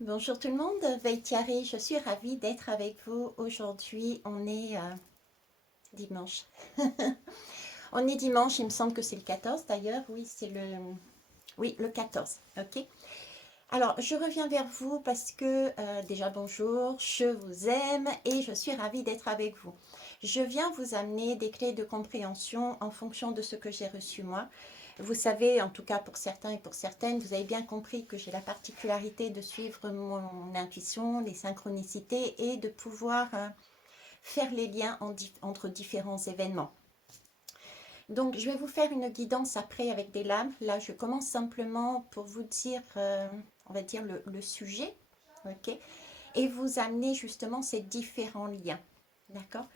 Bonjour tout le monde, Veitiari, je suis ravie d'être avec vous aujourd'hui. On est dimanche. On est dimanche, il me semble que c'est le 14 d'ailleurs. Oui, le 14. Ok. Alors, je reviens vers vous parce que déjà bonjour, je vous aime et je suis ravie d'être avec vous. Je viens vous amener des clés de compréhension en fonction de ce que j'ai reçu moi. Vous savez, en tout cas pour certains et pour certaines, vous avez bien compris que j'ai la particularité de suivre mon intuition, les synchronicités et de pouvoir faire les liens entre différents événements. Donc, je vais vous faire une guidance après avec des lames. Là, je commence simplement pour vous dire, on va dire, le sujet, ok, et vous amener justement ces différents liens, d'accord.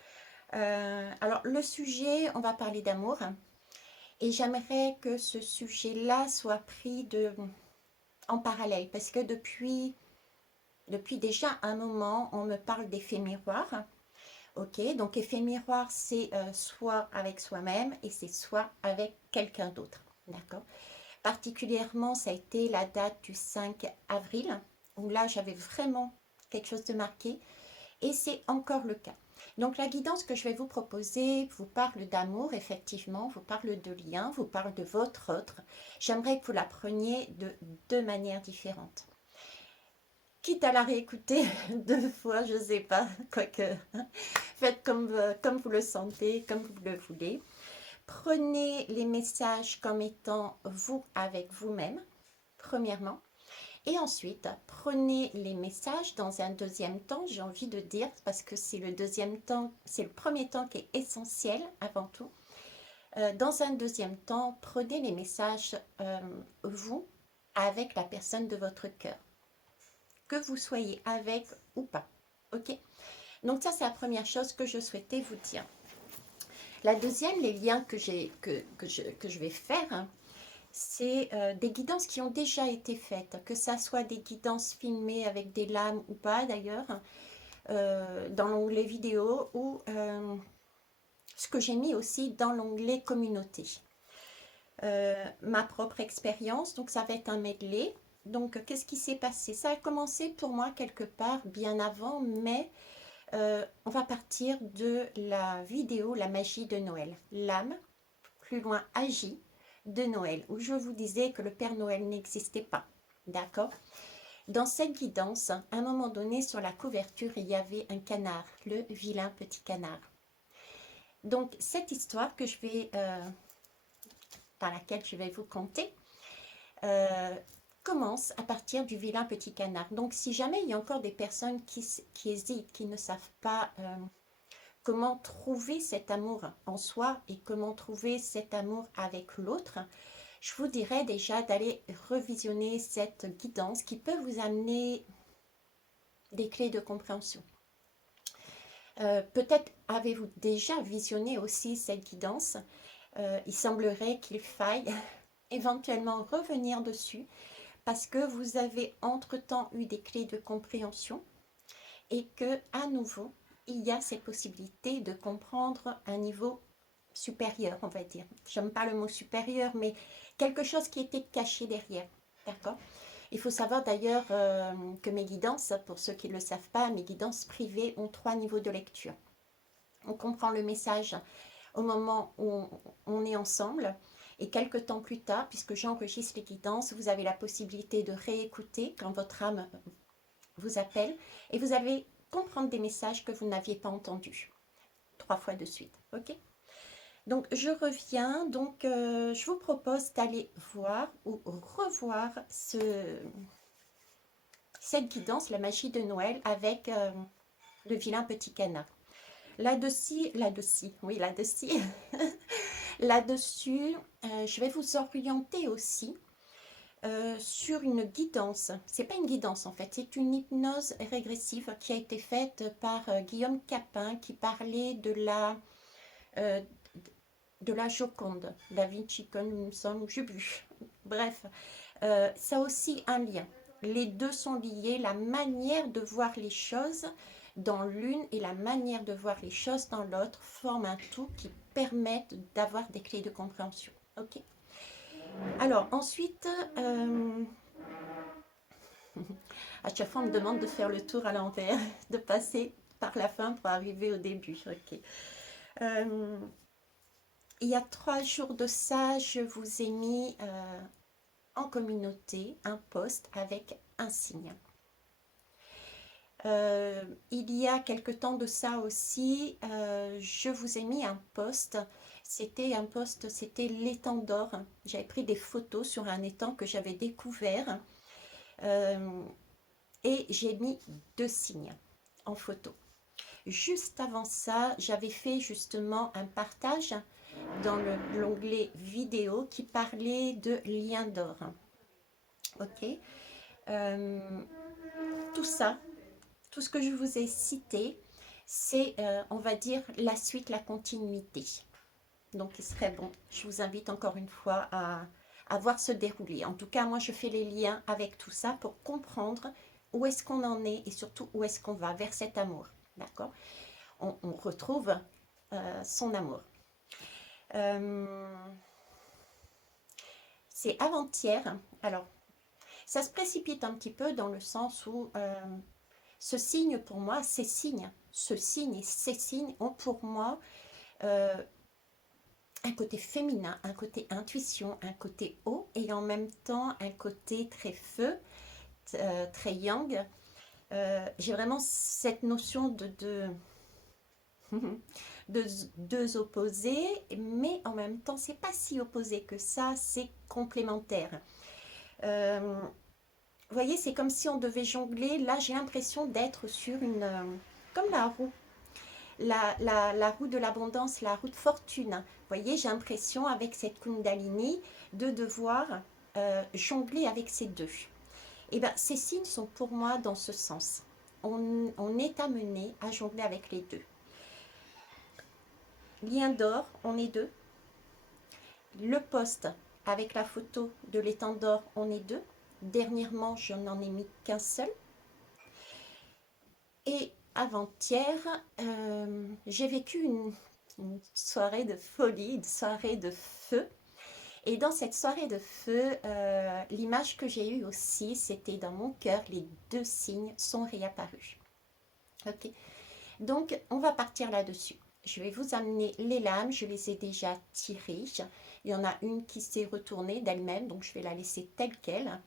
Alors, le sujet, on va parler d'amour, et j'aimerais que ce sujet-là soit pris en parallèle, parce que depuis déjà un moment, on me parle d'effet miroir. Ok, donc effet miroir, c'est soit avec soi-même et c'est soit avec quelqu'un d'autre. D'accord. Particulièrement, ça a été la date du 5 avril, où là, j'avais vraiment quelque chose de marqué, et c'est encore le cas. Donc la guidance que je vais vous proposer vous parle d'amour, effectivement, vous parle de lien, vous parle de votre autre. J'aimerais que vous la preniez de deux manières différentes. Quitte à la réécouter deux fois, je ne sais pas, quoique, faites comme vous le sentez, comme vous le voulez. Prenez les messages comme étant vous avec vous-même, premièrement. Et ensuite, prenez les messages dans un deuxième temps, j'ai envie de dire, parce que c'est le deuxième temps, c'est le premier temps qui est essentiel avant tout. Dans un deuxième temps, prenez les messages, vous, avec la personne de votre cœur, que vous soyez avec ou pas. Ok. Donc ça, c'est la première chose que je souhaitais vous dire. La deuxième, les liens que je vais faire, hein, c'est des guidances qui ont déjà été faites, que ça soit des guidances filmées avec des lames ou pas d'ailleurs, dans l'onglet vidéo ou ce que j'ai mis aussi dans l'onglet communauté. Ma propre expérience, donc ça va être un medley. Donc qu'est-ce qui s'est passé? Ça a commencé pour moi quelque part bien avant, mais on va partir de la vidéo La magie de Noël. L'âme, plus loin agit, de Noël, où je vous disais que le Père Noël n'existait pas. D'accord. Dans cette guidance, à un moment donné, sur la couverture, il y avait un canard, le vilain petit canard. Donc, cette histoire dans laquelle je vais vous conter, euh, commence à partir du vilain petit canard. Donc, si jamais il y a encore des personnes qui hésitent, qui ne savent pas comment trouver cet amour en soi et comment trouver cet amour avec l'autre, je vous dirais déjà d'aller revisionner cette guidance qui peut vous amener des clés de compréhension. Peut-être avez-vous déjà visionné aussi cette guidance. Il semblerait qu'il faille éventuellement revenir dessus parce que vous avez entre-temps eu des clés de compréhension et que à nouveau, il y a cette possibilité de comprendre un niveau supérieur, on va dire. J'aime pas le mot supérieur, mais quelque chose qui était caché derrière. D'accord. Il faut savoir d'ailleurs que mes guidances, pour ceux qui ne le savent pas, mes guidances privées ont 3 niveaux de lecture. On comprend le message au moment où on est ensemble et quelques temps plus tard, puisque j'enregistre les guidances, vous avez la possibilité de réécouter quand votre âme vous appelle et vous allez comprendre des messages que vous n'aviez pas entendus 3 fois de suite. Ok. Donc je reviens, donc je vous propose d'aller voir ou revoir cette guidance, la magie de Noël avec le vilain petit canard. Oui, là-dessus, là-dessus, je vais vous orienter aussi sur une guidance. C'est pas une guidance en fait, c'est une hypnose régressive qui a été faite par Guillaume Capin qui parlait euh, de la Joconde, Da Vinci Code, il me semble, je sais plus. Bref, ça a aussi un lien. Les deux sont liés, la manière de voir les choses dans l'une et la manière de voir les choses dans l'autre forment un tout qui permettent d'avoir des clés de compréhension. Ok. Alors ensuite, À chaque fois, on me demande de faire le tour à l'envers, de passer par la fin pour arriver au début. Ok. Euh, il y a 3 jours de ça, je vous ai mis en communauté un post avec un signe. Il y a quelque temps de ça aussi, je vous ai mis un post. C'était l'étang d'or. J'avais pris des photos sur un étang que j'avais découvert euh, et j'ai mis 2 signes en photo. Juste avant ça, j'avais fait justement un partage dans l'onglet vidéo qui parlait de lien d'or. Ok. Euh, tout ça, tout ce que je vous ai cité, c'est, on va dire, la suite, la continuité. Donc, il serait bon, je vous invite encore une fois à voir se dérouler. En tout cas, moi, je fais les liens avec tout ça pour comprendre où est-ce qu'on en est et surtout où est-ce qu'on va vers cet amour. D'accord? On retrouve son amour. C'est avant-hier. Alors, ça se précipite un petit peu dans le sens où ce signe pour moi, ces signes, ce signe et ces signes ont pour moi un côté féminin, un côté intuition, un côté eau et en même temps un côté très feu, très yang. J'ai vraiment cette notion de deux opposés, mais en même temps, c'est pas si opposé que ça, c'est complémentaire. Vous voyez, c'est comme si on devait jongler. Là, j'ai l'impression d'être sur une... comme la roue. La roue de l'abondance, la roue de fortune. Vous voyez, j'ai l'impression avec cette Kundalini de devoir jongler avec ces deux. Et bien, ces signes sont pour moi dans ce sens. On est amené à jongler avec les deux. Lien d'or, on est deux. Le poste avec la photo de l'étang d'or, on est deux. Dernièrement, je n'en ai mis qu'un seul. Et avant-hier, j'ai vécu une soirée de folie, une soirée de feu. Et dans cette soirée de feu, l'image que j'ai eue aussi, c'était dans mon cœur, les 2 signes sont réapparus. Ok. Donc, on va partir là-dessus. Je vais vous amener les lames, je les ai déjà tirées. Il y en a une qui s'est retournée d'elle-même, donc je vais la laisser telle qu'elle,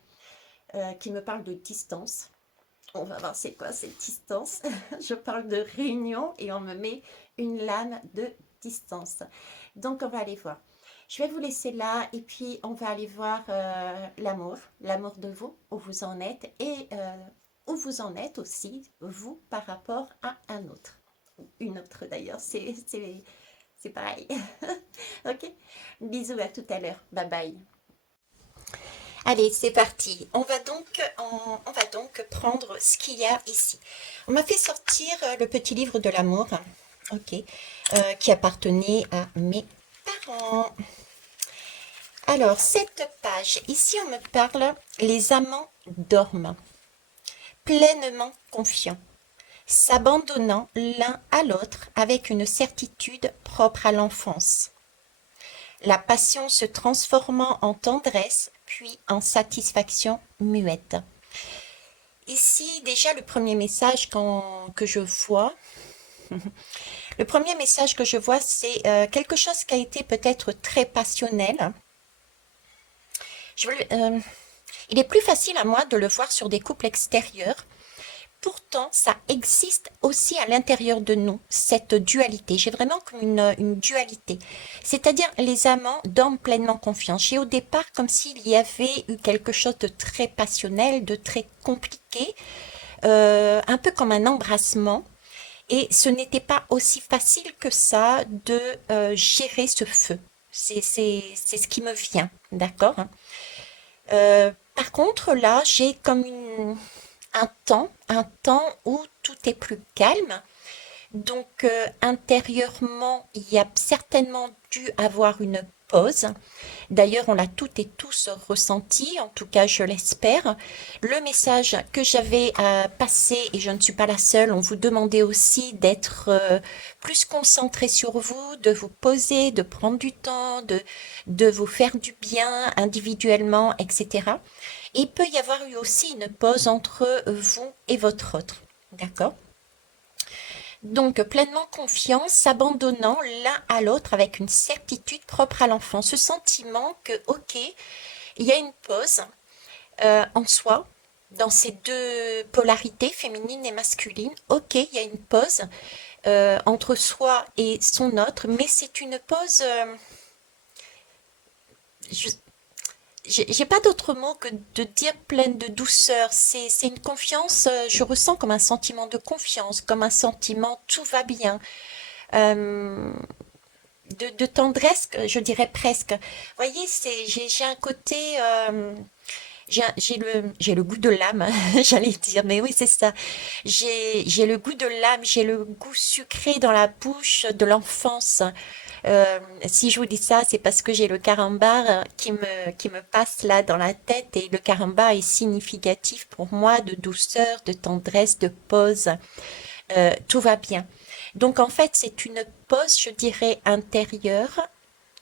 qui me parle de distance. On va voir c'est quoi cette distance. Je parle de réunion et on me met une lame de distance. Donc, on va aller voir. Je vais vous laisser là et puis on va aller voir l'amour de vous, où vous en êtes et où vous en êtes aussi, vous, par rapport à un autre. Une autre d'ailleurs, c'est pareil. Ok. Bisous, à tout à l'heure. Bye bye. Allez, c'est parti. On va donc prendre ce qu'il y a ici. On m'a fait sortir le petit livre de l'amour, ok, qui appartenait à mes parents. Alors, cette page, ici on me parle, les amants dorment, pleinement confiants, s'abandonnant l'un à l'autre avec une certitude propre à l'enfance. La passion se transformant en tendresse, puis en satisfaction muette. Ici, déjà, le premier message que je vois, c'est quelque chose qui a été peut-être très passionnel. Il est plus facile à moi de le voir sur des couples extérieurs. Pourtant, ça existe aussi à l'intérieur de nous, cette dualité. J'ai vraiment comme une dualité. C'est-à-dire, les amants dorment pleinement confiance. J'ai au départ comme s'il y avait eu quelque chose de très passionnel, de très compliqué, un peu comme un embrassement. Et ce n'était pas aussi facile que ça de gérer ce feu. C'est ce qui me vient, d'accord? Par contre, là, j'ai comme un temps où tout est plus calme. Donc, intérieurement, il y a certainement dû avoir une pause. D'ailleurs, on l'a toutes et tous ressenti, en tout cas, je l'espère. Le message que j'avais à passer, et je ne suis pas la seule, on vous demandait aussi d'être plus concentré sur vous, de vous poser, de prendre du temps, de vous faire du bien individuellement, etc. il peut y avoir eu aussi une pause entre vous et votre autre. D'accord? Donc, pleinement confiant, s'abandonnant l'un à l'autre avec une certitude propre à l'enfant. Ce sentiment que, ok, il y a une pause en soi, dans ces deux polarités, féminine et masculine. Ok, il y a une pause entre soi et son autre, mais c'est une pause... je- j'ai pas d'autre mot que de dire pleine de douceur. C'est une confiance, je ressens comme un sentiment de confiance, comme un sentiment tout va bien. Euh, de tendresse, je dirais presque. Vous voyez, j'ai un côté, j'ai le goût de l'âme, j'allais dire, mais oui, c'est ça. J'ai le goût de l'âme, j'ai le goût sucré dans la bouche de l'enfance. Si je vous dis ça, c'est parce que j'ai le carambar qui me passe là dans la tête et le carambar est significatif pour moi de douceur, de tendresse, de pause. Tout va bien. Donc en fait, c'est une pause, je dirais, intérieure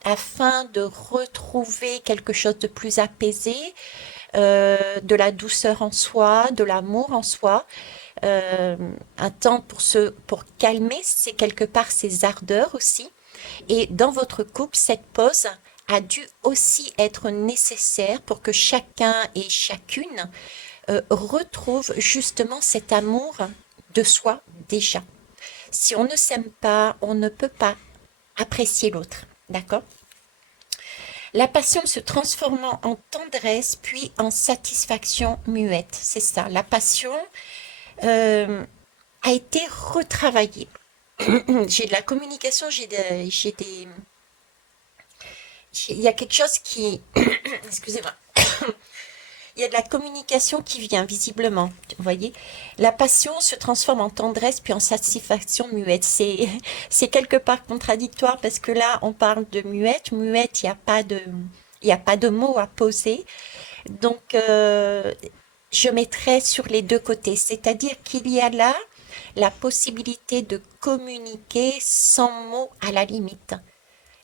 afin de retrouver quelque chose de plus apaisé, de la douceur en soi, de l'amour en soi, euh, un temps pour calmer c'est quelque part ses ardeurs aussi. Et dans votre couple, cette pause a dû aussi être nécessaire pour que chacun et chacune retrouve justement cet amour de soi déjà. Si on ne s'aime pas, on ne peut pas apprécier l'autre. D'accord? La passion se transformant en tendresse, puis en satisfaction muette. C'est ça. La passion euh, a été retravaillée. J'ai de la communication, il y a quelque chose qui, excusez-moi, il y a de la communication qui vient visiblement. Vous voyez, la passion se transforme en tendresse puis en satisfaction muette. C'est quelque part contradictoire parce que là, on parle de muette. Muette, il y a pas de mots à poser. Donc, je mettrais sur les deux côtés. C'est-à-dire qu'il y a là la possibilité de communiquer sans mots à la limite.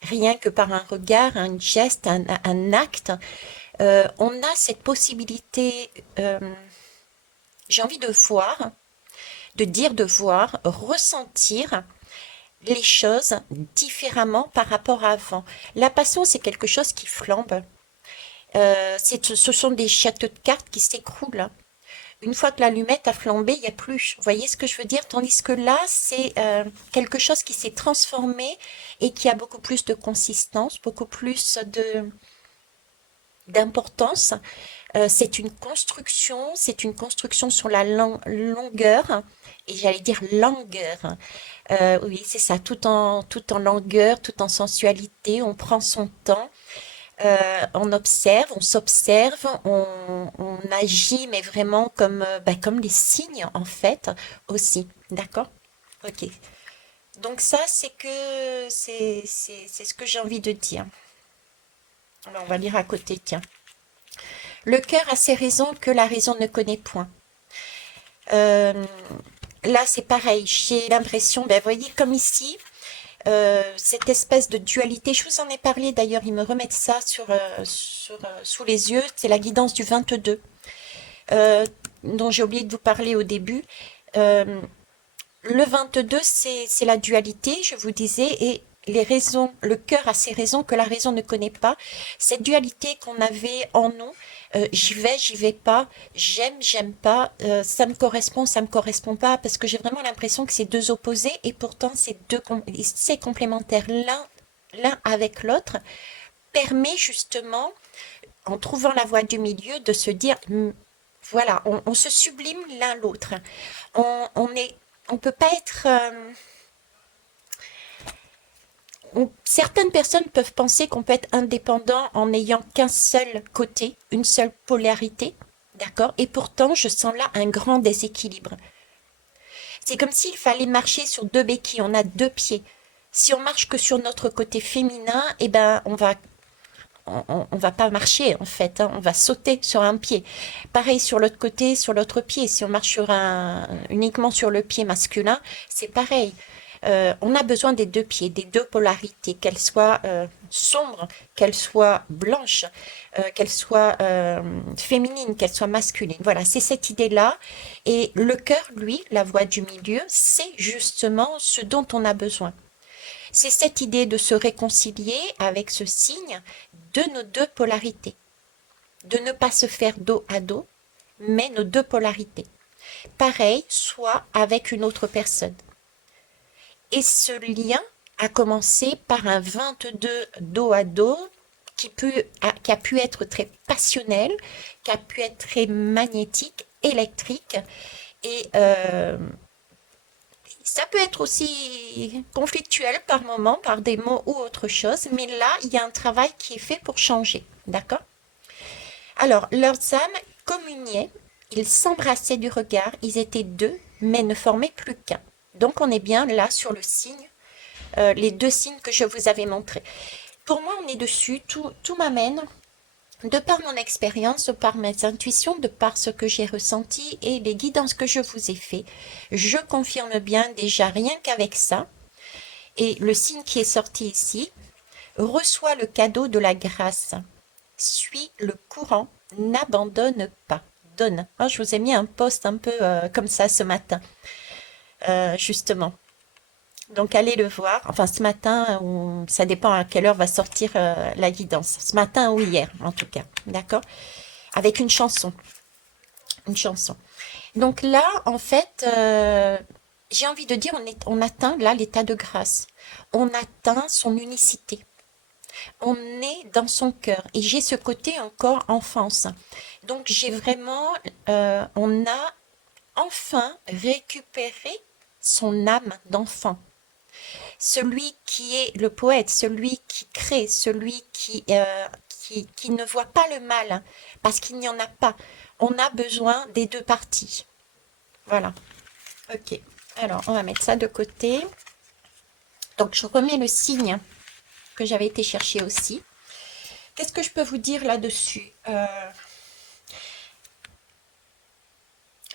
Rien que par un regard, un geste, un acte, on a cette possibilité, j'ai envie de voir, de dire, de voir, ressentir les choses différemment par rapport à avant. La passion, c'est quelque chose qui flambe. Ce sont des châteaux de cartes qui s'écroulent. Une fois que l'allumette a flambé, il n'y a plus. Vous voyez ce que je veux dire? Tandis que là, c'est quelque chose qui s'est transformé et qui a beaucoup plus de consistance, beaucoup plus d'importance. C'est une construction sur la longueur, et j'allais dire langueur. Oui, c'est ça, tout en longueur, tout en sensualité, on prend son temps, on observe, on s'observe, on agit, mais vraiment comme, comme les signes, en fait, aussi. D'accord? Ok. Donc ça, c'est ce que j'ai envie de dire. Alors, on va lire à côté, tiens. Le cœur a ses raisons que la raison ne connaît point. Euh, Là, c'est pareil. J'ai l'impression, ben, vous voyez, comme ici, cette espèce de dualité. Je vous en ai parlé d'ailleurs. Ils me remettent ça sous les yeux. C'est la guidance du 22, euh, dont j'ai oublié de vous parler au début. Euh, le 22, c'est la dualité, je vous disais, et les raisons, le cœur a ses raisons que la raison ne connaît pas. Cette dualité qu'on avait en nous, j'y vais pas, j'aime pas, ça me correspond pas, parce que j'ai vraiment l'impression que c'est deux opposés, et pourtant c'est complémentaire l'un avec l'autre, permet justement, en trouvant la voie du milieu, de se dire, voilà, on se sublime l'un l'autre. On est, on peut pas être. Certaines personnes peuvent penser qu'on peut être indépendant en n'ayant qu'un seul côté, une seule polarité, d'accord? Et pourtant, je sens là un grand déséquilibre. C'est comme s'il fallait marcher sur deux béquilles. On a deux pieds. Si on marche que sur notre côté féminin, eh ben, on va pas marcher en fait, hein, on va sauter sur un pied. Pareil sur l'autre côté, sur l'autre pied. Si on marche uniquement sur le pied masculin, c'est pareil. On a besoin des deux pieds, des deux polarités, qu'elles soient sombres, qu'elles soient blanches, qu'elles soient féminines, qu'elles soient masculines. Voilà, c'est cette idée-là. Et le cœur, lui, la voie du milieu, c'est justement ce dont on a besoin. C'est cette idée de se réconcilier avec ce signe de nos deux polarités, de ne pas se faire dos à dos, mais nos deux polarités. Pareil, soit avec une autre personne. Et ce lien a commencé par un 22 dos à dos qui a pu être très passionnel, qui a pu être très magnétique, électrique. Et ça peut être aussi conflictuel par moment, par des mots ou autre chose, mais là, il y a un travail qui est fait pour changer. D'accord? Alors, leurs âmes communiaient, ils s'embrassaient du regard, ils étaient deux, mais ne formaient plus qu'un. Donc, on est bien là sur le signe, les deux signes que je vous avais montrés. Pour moi, on est dessus, tout m'amène, de par mon expérience, de par mes intuitions, de par ce que j'ai ressenti et les guidances que je vous ai fait, je confirme bien déjà rien qu'avec ça. Et le signe qui est sorti ici, reçoit le cadeau de la grâce. Suis le courant, n'abandonne pas. Donne. Ah, je vous ai mis un post un peu comme ça ce matin, justement. Donc allez le voir. Enfin ce matin, ou ça dépend à quelle heure va sortir la guidance. Ce matin ou hier, en tout cas. D'accord? Avec une chanson. Une chanson. Donc là, en fait, j'ai envie de dire, on atteint là l'état de grâce. On atteint son unicité. On est dans son cœur. Et j'ai ce côté encore enfance. Donc j'ai vraiment, on a enfin récupéré son âme d'enfant. Celui qui est le poète, celui qui crée, celui qui ne voit pas le mal, hein, parce qu'il n'y en a pas. On a besoin des deux parties. Voilà. Ok. Alors, on va mettre ça de côté. Donc, je remets le signe que j'avais été chercher aussi. Qu'est-ce que je peux vous dire là-dessus?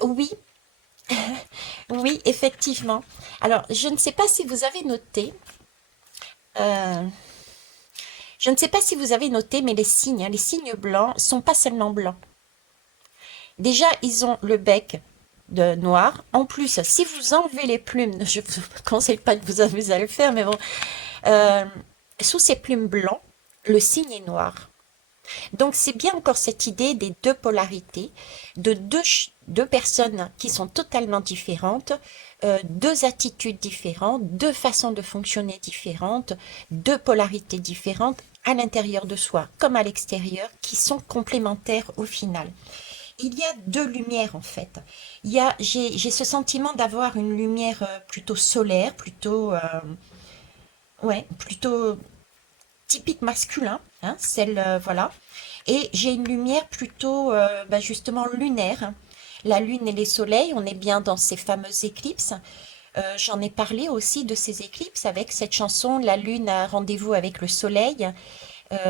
Oui, oui, effectivement. Alors, je ne sais pas si vous avez noté, euh, je ne sais pas si vous avez noté, mais les signes blancs sont pas seulement blancs. Déjà, ils ont le bec de noir. En plus, si vous enlevez les plumes, je ne vous conseille pas de vous amuser à le faire, mais bon, euh, sous ces plumes blancs, le signe est noir. Donc, c'est bien encore cette idée des deux polarités, de deux personnes qui sont totalement différentes, deux attitudes différentes, deux façons de fonctionner différentes, deux polarités différentes à l'intérieur de soi comme à l'extérieur, qui sont complémentaires au final. Il y a deux lumières en fait. J'ai ce sentiment d'avoir une lumière plutôt solaire, plutôt typique masculin, hein, celle, voilà. Et j'ai une lumière plutôt, justement, lunaire. La lune et les soleils, on est bien dans ces fameuses éclipses. J'en ai parlé aussi de ces éclipses avec cette chanson La lune a rendez-vous avec le soleil.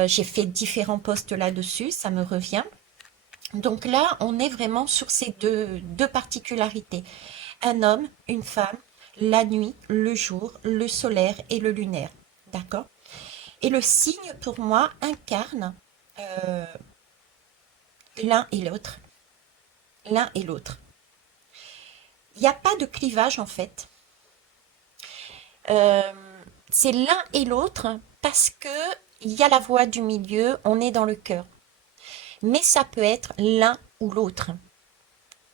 J'ai fait différents posts là-dessus, ça me revient. Donc là, on est vraiment sur ces deux particularités. Un homme, une femme, la nuit, le jour, le solaire et le lunaire. D'accord? Et le signe, pour moi, incarne euh, l'un et l'autre. L'un et l'autre. Il n'y a pas de clivage, en fait. Euh, c'est l'un et l'autre parce que il y a la voie du milieu, on est dans le cœur. Mais ça peut être l'un ou l'autre,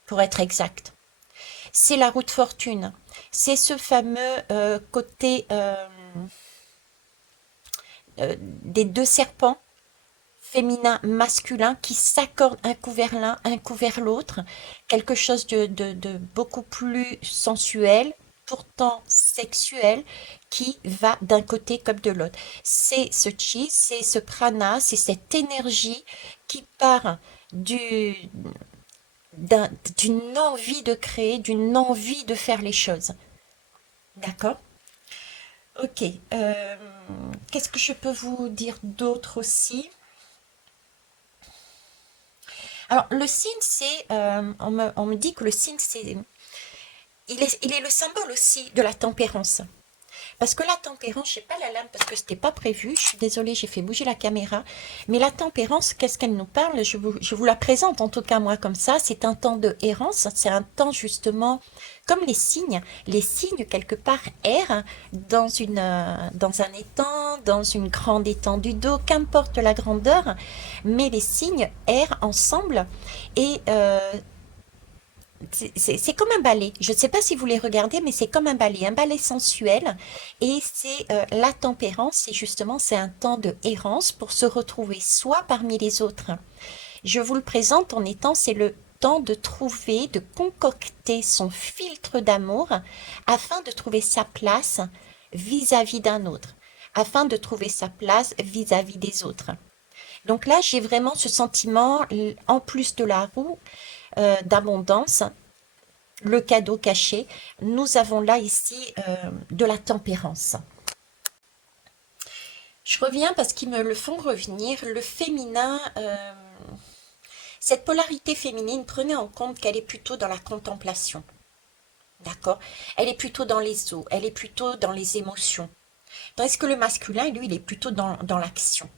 pour être exact. C'est la roue de fortune. C'est ce fameux côté des deux serpents, féminin, masculin, qui s'accordent un coup vers l'un, un coup vers l'autre. Quelque chose de beaucoup plus sensuel, pourtant sexuel, qui va d'un côté comme de l'autre. C'est ce chi, c'est ce prana, c'est cette énergie qui part du, d'une envie de créer, d'une envie de faire les choses. D'accord? Ok. Qu'est-ce que je peux vous dire d'autre aussi? Alors, le signe, c'est, on me dit que le signe, il est le symbole aussi de la tempérance. Parce que la tempérance, je sais pas la lame parce que c'était pas prévu. Je suis désolée, j'ai fait bouger la caméra. Mais la tempérance, qu'est-ce qu'elle nous parle? Je vous la présente en tout cas moi comme ça. C'est un temps de errance. C'est un temps justement comme les signes. Les signes quelque part errent dans un étang, dans une grande étendue d'eau, qu'importe la grandeur. Mais les signes errent ensemble et c'est comme un ballet. Je ne sais pas si vous les regardez, mais c'est comme un ballet sensuel. Et c'est la tempérance, c'est un temps de errance pour se retrouver soi parmi les autres. Je vous le présente en étant, c'est le temps de trouver, de concocter son filtre d'amour afin de trouver sa place vis-à-vis d'un autre, afin de trouver sa place vis-à-vis des autres. Donc là, j'ai vraiment ce sentiment, en plus de la roue, d'abondance, le cadeau caché, nous avons là ici de la tempérance. Je reviens parce qu'ils me le font revenir. Le féminin, cette polarité féminine, prenez en compte qu'elle est plutôt dans la contemplation. D'accord? Elle est plutôt dans les eaux, elle est plutôt dans les émotions. Tandis que le masculin, lui, il est plutôt dans l'action.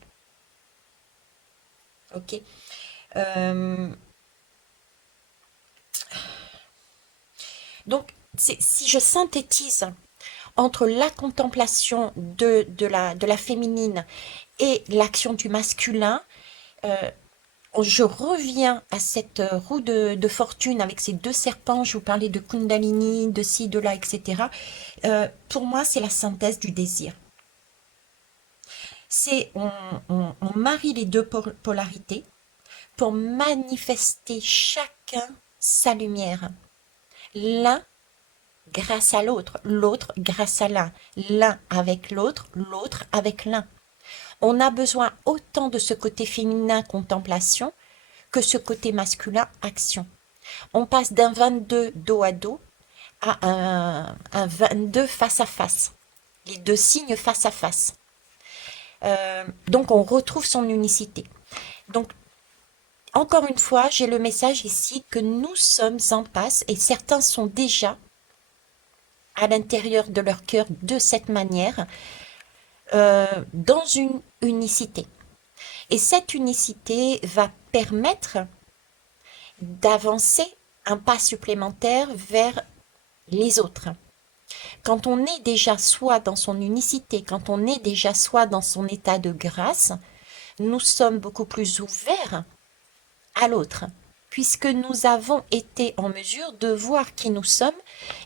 Ok? Euh, donc, si je synthétise entre la contemplation de la féminine et l'action du masculin, euh, je reviens à cette roue de fortune avec ces deux serpents. Je vous parlais de Kundalini, de ci, de là, etc. Pour moi, c'est la synthèse du désir. On marie les deux polarités pour manifester chacun sa lumière. L'un grâce à l'autre, l'autre grâce à l'un avec l'autre avec l'un. On a besoin autant de ce côté féminin contemplation que ce côté masculin action. On passe d'un 22 dos à dos à un 22 face à face. Les deux signes face à face. Donc on retrouve son unicité. Donc encore une fois, j'ai le message ici que nous sommes en passe et certains sont déjà à l'intérieur de leur cœur de cette manière, dans une unicité. Et cette unicité va permettre d'avancer un pas supplémentaire vers les autres. Quand on est déjà soi dans son unicité, quand on est déjà soi dans son état de grâce, nous sommes beaucoup plus ouverts à l'autre, puisque nous avons été en mesure de voir qui nous sommes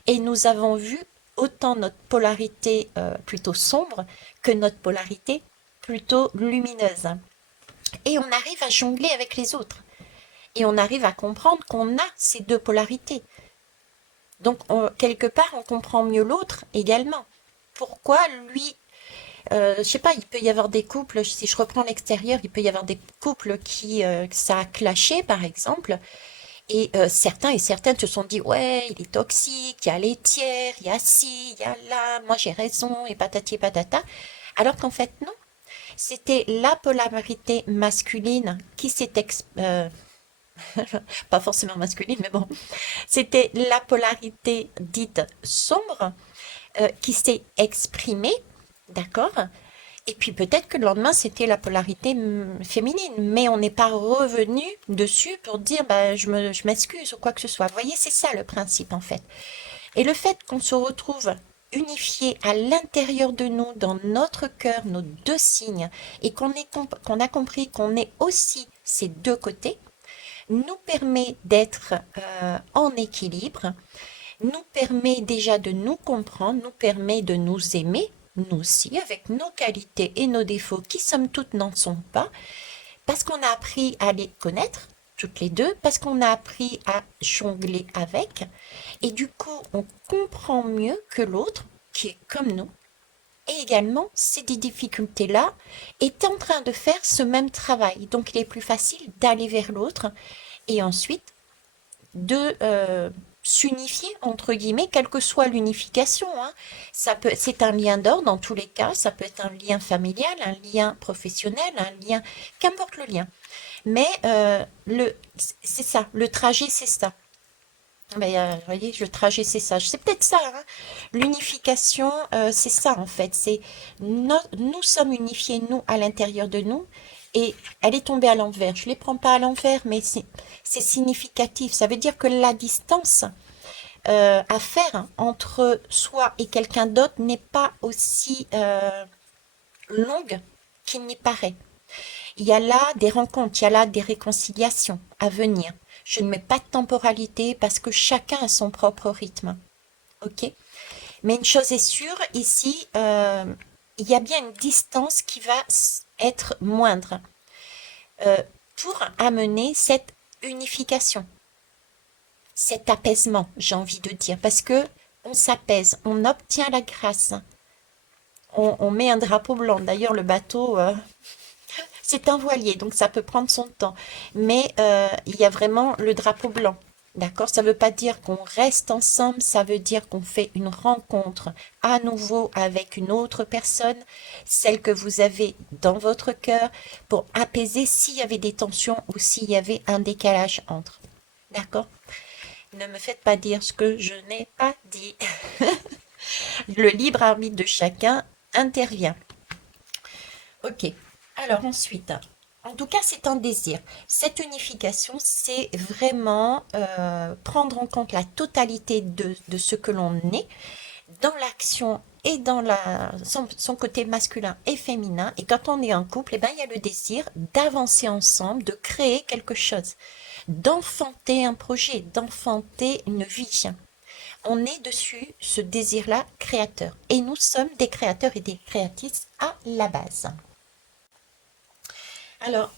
et nous avons vu autant notre polarité plutôt sombre que notre polarité plutôt lumineuse. Et on arrive à jongler avec les autres. Et on arrive à comprendre qu'on a ces deux polarités. Donc, quelque part, on comprend mieux l'autre également. Pourquoi lui, je sais pas, il peut y avoir des couples, si je reprends l'extérieur, il peut y avoir des couples qui, ça a clashé, par exemple, et certains et certaines se sont dit, ouais, il est toxique, il y a les tiers, il y a ci, il y a là, moi j'ai raison, et patati et patata. Alors qu'en fait, non. C'était la polarité masculine qui s'est pas forcément masculine, mais bon, c'était la polarité dite sombre qui s'est exprimée, d'accord? Et puis peut-être que le lendemain, c'était la polarité féminine, mais on n'est pas revenu dessus pour dire bah, je m'excuse ou quoi que ce soit. Vous voyez, c'est ça le principe en fait. Et le fait qu'on se retrouve unifié à l'intérieur de nous, dans notre cœur, nos deux signes, et qu'on a compris qu'on est aussi ces deux côtés, nous permet d'être en équilibre, nous permet déjà de nous comprendre, nous permet de nous aimer, nous aussi, avec nos qualités et nos défauts qui, somme toute, n'en sont pas, parce qu'on a appris à les connaître, toutes les deux, parce qu'on a appris à jongler avec, et du coup, on comprend mieux que l'autre, qui est comme nous, et également, ces difficultés-là, est en train de faire ce même travail. Donc, il est plus facile d'aller vers l'autre, et ensuite, de s'unifier, entre guillemets, quelle que soit l'unification. Hein. C'est un lien d'ordre dans tous les cas, ça peut être un lien familial, un lien professionnel, un lien, qu'importe le lien. Mais c'est ça, le trajet, c'est ça. Ben, vous voyez, le trajet, c'est ça. C'est peut-être ça, hein. L'unification, c'est ça, en fait. C'est nous sommes unifiés, nous, à l'intérieur de nous. Et elle est tombée à l'envers. Je ne les prends pas à l'envers, mais c'est significatif. Ça veut dire que la distance à faire entre soi et quelqu'un d'autre n'est pas aussi longue qu'il n'y paraît. Il y a là des rencontres, il y a là des réconciliations à venir. Je ne mets pas de temporalité parce que chacun a son propre rythme. Ok? Mais une chose est sûre, ici, il y a bien une distance qui va être moindre euh, pour amener cette unification, cet apaisement, j'ai envie de dire, parce que on s'apaise, on obtient la grâce, on met un drapeau blanc. D'ailleurs, le bateau, c'est un voilier, donc ça peut prendre son temps. Mais il y a vraiment le drapeau blanc. D'accord? Ça ne veut pas dire qu'on reste ensemble, ça veut dire qu'on fait une rencontre à nouveau avec une autre personne, celle que vous avez dans votre cœur, pour apaiser s'il y avait des tensions ou s'il y avait un décalage entre. D'accord? Ne me faites pas dire ce que je n'ai pas dit. Le libre arbitre de chacun intervient. Ok. Alors ensuite, en tout cas, c'est un désir. Cette unification, c'est vraiment prendre en compte la totalité de ce que l'on est dans l'action et dans son côté masculin et féminin. Et quand on est en couple, eh ben, il y a le désir d'avancer ensemble, de créer quelque chose, d'enfanter un projet, d'enfanter une vie. On est dessus ce désir-là créateur. Et nous sommes des créateurs et des créatrices à la base. Alors,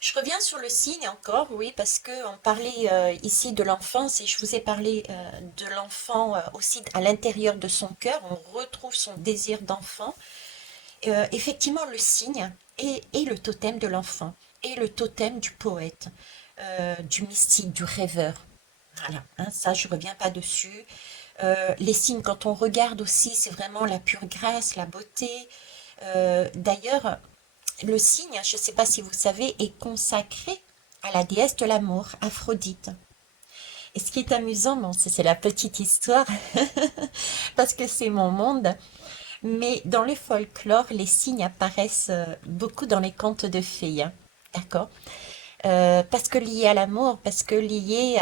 je reviens sur le signe encore, oui, parce que on parlait ici de l'enfance et je vous ai parlé de l'enfant aussi à l'intérieur de son cœur. On retrouve son désir d'enfant. Effectivement, le signe est le totem de l'enfant, et le totem du poète, du mystique, du rêveur. Voilà, hein, ça, je ne reviens pas dessus. Les signes, quand on regarde aussi, c'est vraiment la pure grâce, la beauté. D'ailleurs, le signe, je ne sais pas si vous savez, est consacré à la déesse de l'amour, Aphrodite. Et ce qui est amusant, bon, c'est la petite histoire, parce que c'est mon monde, mais dans le folklore, les signes apparaissent beaucoup dans les contes de fées, hein. D'accord? Parce que lié à l'amour, parce que lié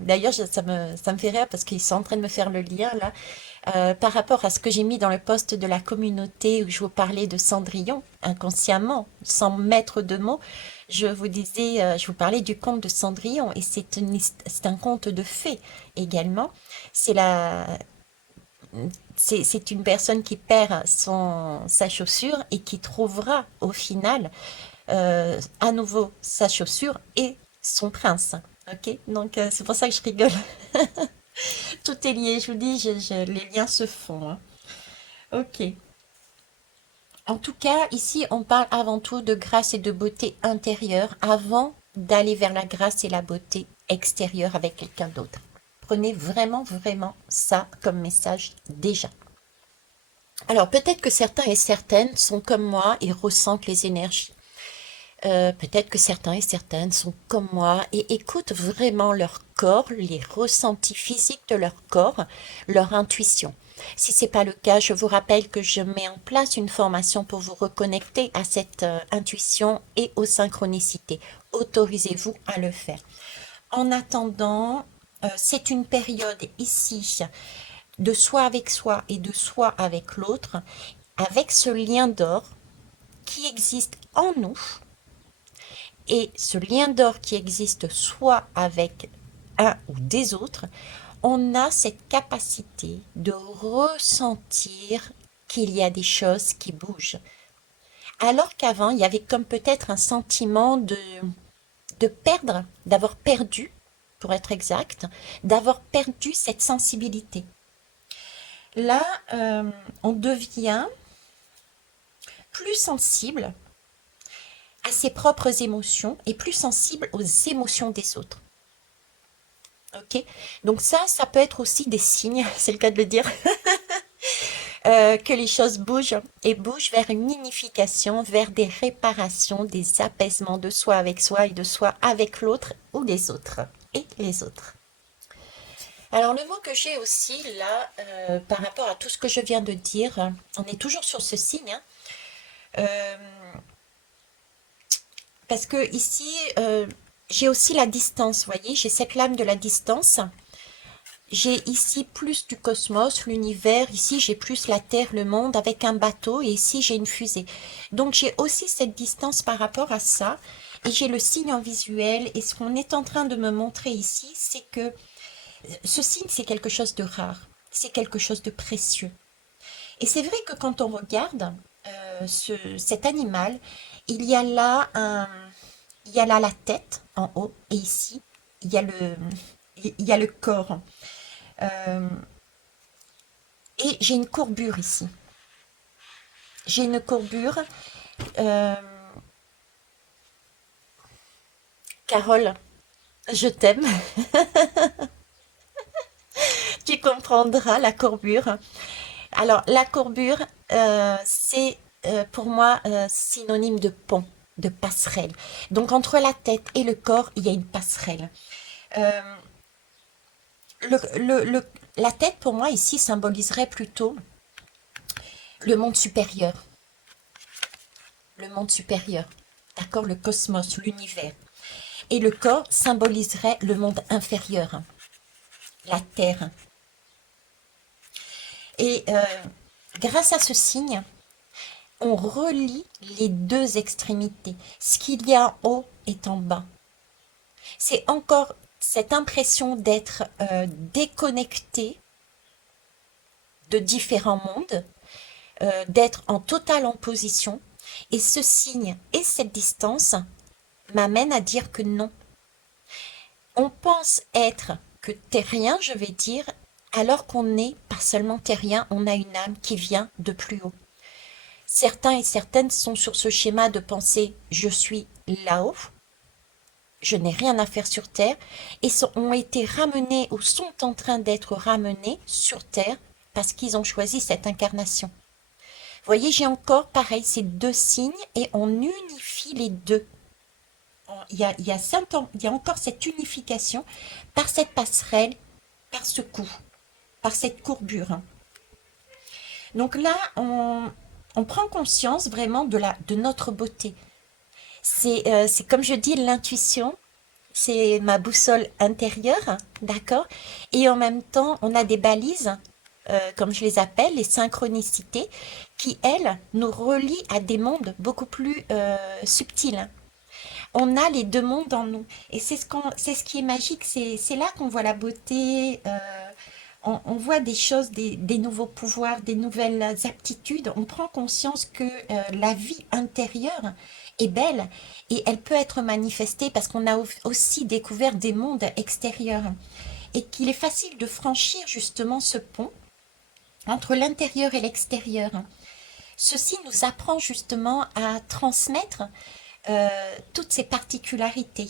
D'ailleurs, ça me fait rire parce qu'ils sont en train de me faire le lien là, par rapport à ce que j'ai mis dans le post de la communauté où je vous parlais de Cendrillon, inconsciemment, sans mettre de mots, je vous disais, je vous parlais du conte de Cendrillon, et c'est un conte de fées également. C'est la, c'est une personne qui perd sa chaussure et qui trouvera au final à nouveau sa chaussure et son prince. Ok, donc c'est pour ça que je rigole. Tout est lié, je vous dis, les liens se font, hein. Ok. En tout cas, ici, on parle avant tout de grâce et de beauté intérieure avant d'aller vers la grâce et la beauté extérieure avec quelqu'un d'autre. Prenez vraiment, vraiment ça comme message déjà. Alors, peut-être que certains et certaines sont comme moi et ressentent les énergies. Peut-être que certains et certaines sont comme moi et écoutent vraiment leur corps, les ressentis physiques de leur corps, leur intuition. Si ce n'est pas le cas, je vous rappelle que je mets en place une formation pour vous reconnecter à cette intuition et aux synchronicités. Autorisez-vous à le faire. En attendant, c'est une période ici de soi avec soi et de soi avec l'autre, avec ce lien d'or qui existe en nous, et ce lien d'or qui existe soit avec un ou des autres, on a cette capacité de ressentir qu'il y a des choses qui bougent. Alors qu'avant, il y avait comme peut-être un sentiment de perdre, d'avoir perdu, pour être exact, d'avoir perdu cette sensibilité. Là, on devient plus sensible à ses propres émotions et plus sensible aux émotions des autres. Ok? Donc ça peut être aussi des signes, c'est le cas de le dire, que les choses bougent et bougent vers une unification, vers des réparations, des apaisements de soi avec soi et de soi avec l'autre ou les autres. et les autres. Alors le mot que j'ai aussi là, par rapport à tout ce que je viens de dire, on est toujours sur ce signe, hein, euh, parce que ici, j'ai aussi la distance, vous voyez, j'ai cette lame de la distance. J'ai ici plus du cosmos, l'univers, ici j'ai plus la Terre, le monde avec un bateau et ici j'ai une fusée. Donc j'ai aussi cette distance par rapport à ça et j'ai le signe en visuel et ce qu'on est en train de me montrer ici, c'est que ce signe c'est quelque chose de rare, c'est quelque chose de précieux. Et c'est vrai que quand on regarde cet animal, il y a là il y a là la tête en haut et ici il y a le corps. Euh, Et j'ai une courbure ici. J'ai une courbure. euh, Carole, je t'aime. Tu comprendras la courbure. Alors, la courbure, c'est pour moi synonyme de pont, de passerelle. Donc, entre la tête et le corps, il y a une passerelle. Euh, la tête, pour moi, ici, symboliserait plutôt le monde supérieur. Le monde supérieur. D'accord? Le cosmos, l'univers. Et le corps symboliserait le monde inférieur, la terre. Et grâce à ce signe, on relie les deux extrémités. Ce qu'il y a en haut est en bas. C'est encore cette impression d'être déconnecté de différents mondes, d'être en totale opposition. Et ce signe et cette distance m'amènent à dire que non. On pense être que terrien, je vais dire, alors qu'on n'est pas seulement terrien, on a une âme qui vient de plus haut. Certains et certaines sont sur ce schéma de penser je suis là-haut, je n'ai rien à faire sur Terre, et ont été ramenés ou sont en train d'être ramenés sur Terre parce qu'ils ont choisi cette incarnation. Vous voyez, j'ai encore pareil ces deux signes et on unifie les deux. Il y a encore cette unification par cette passerelle, par ce coup, par cette courbure. Donc là, on prend conscience vraiment de notre beauté. C'est comme je dis, l'intuition, c'est ma boussole intérieure, d'accord? Et en même temps, on a des balises, comme je les appelle, les synchronicités, qui, elles, nous relient à des mondes beaucoup plus subtils. On a les deux mondes en nous. Et c'est ce qui est magique, c'est là qu'on voit la beauté, on voit des choses, des nouveaux pouvoirs, des nouvelles aptitudes. On prend conscience que la vie intérieure est belle et elle peut être manifestée parce qu'on a aussi découvert des mondes extérieurs et qu'il est facile de franchir justement ce pont entre l'intérieur et l'extérieur. Ceci nous apprend justement à transmettre toutes ces particularités,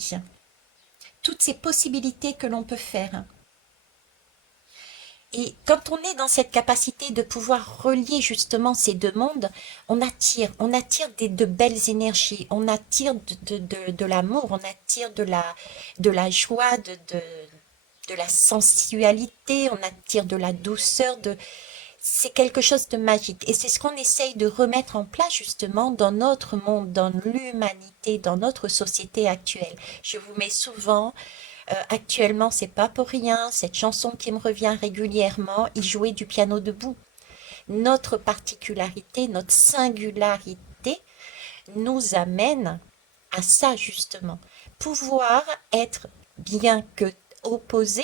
toutes ces possibilités que l'on peut faire. Et quand on est dans cette capacité de pouvoir relier justement ces deux mondes, on attire de belles énergies, on attire de l'amour, on attire de la joie, de la sensualité, on attire de la douceur, c'est quelque chose de magique. Et c'est ce qu'on essaye de remettre en place justement dans notre monde, dans l'humanité, dans notre société actuelle. Je vous mets souvent, actuellement, c'est pas pour rien, cette chanson qui me revient régulièrement, il jouait du piano debout. Notre particularité, notre singularité nous amène à ça justement. Pouvoir être, bien que opposé,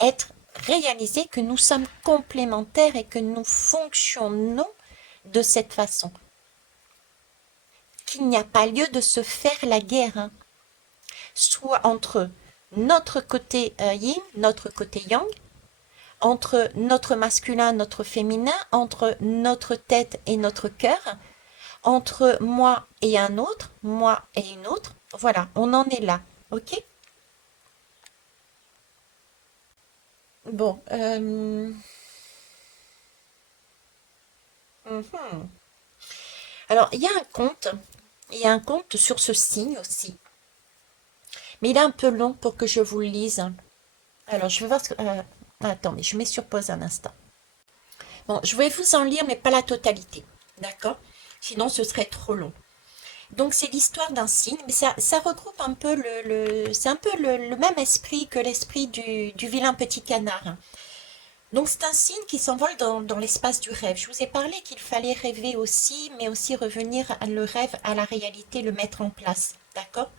être réaliser que nous sommes complémentaires et que nous fonctionnons de cette façon. Qu'il n'y a pas lieu de se faire la guerre, hein. Soit entre notre côté yin, notre côté yang, entre notre masculin, notre féminin, entre notre tête et notre cœur, entre moi et un autre, moi et une autre. Voilà, on en est là, ok? Bon, mhm. Alors il y a un conte sur ce signe aussi. Mais il est un peu long pour que je vous le lise. Alors, je vais voir ce que... attendez, je mets sur pause un instant. Bon, je vais vous en lire, mais pas la totalité. D'accord? Sinon, ce serait trop long. Donc, c'est l'histoire d'un cygne, mais ça regroupe un peu c'est un peu le même esprit que l'esprit du vilain petit canard. Donc, c'est un cygne qui s'envole dans l'espace du rêve. Je vous ai parlé qu'il fallait rêver aussi, mais aussi revenir le rêve à la réalité, le mettre en place. D'accord?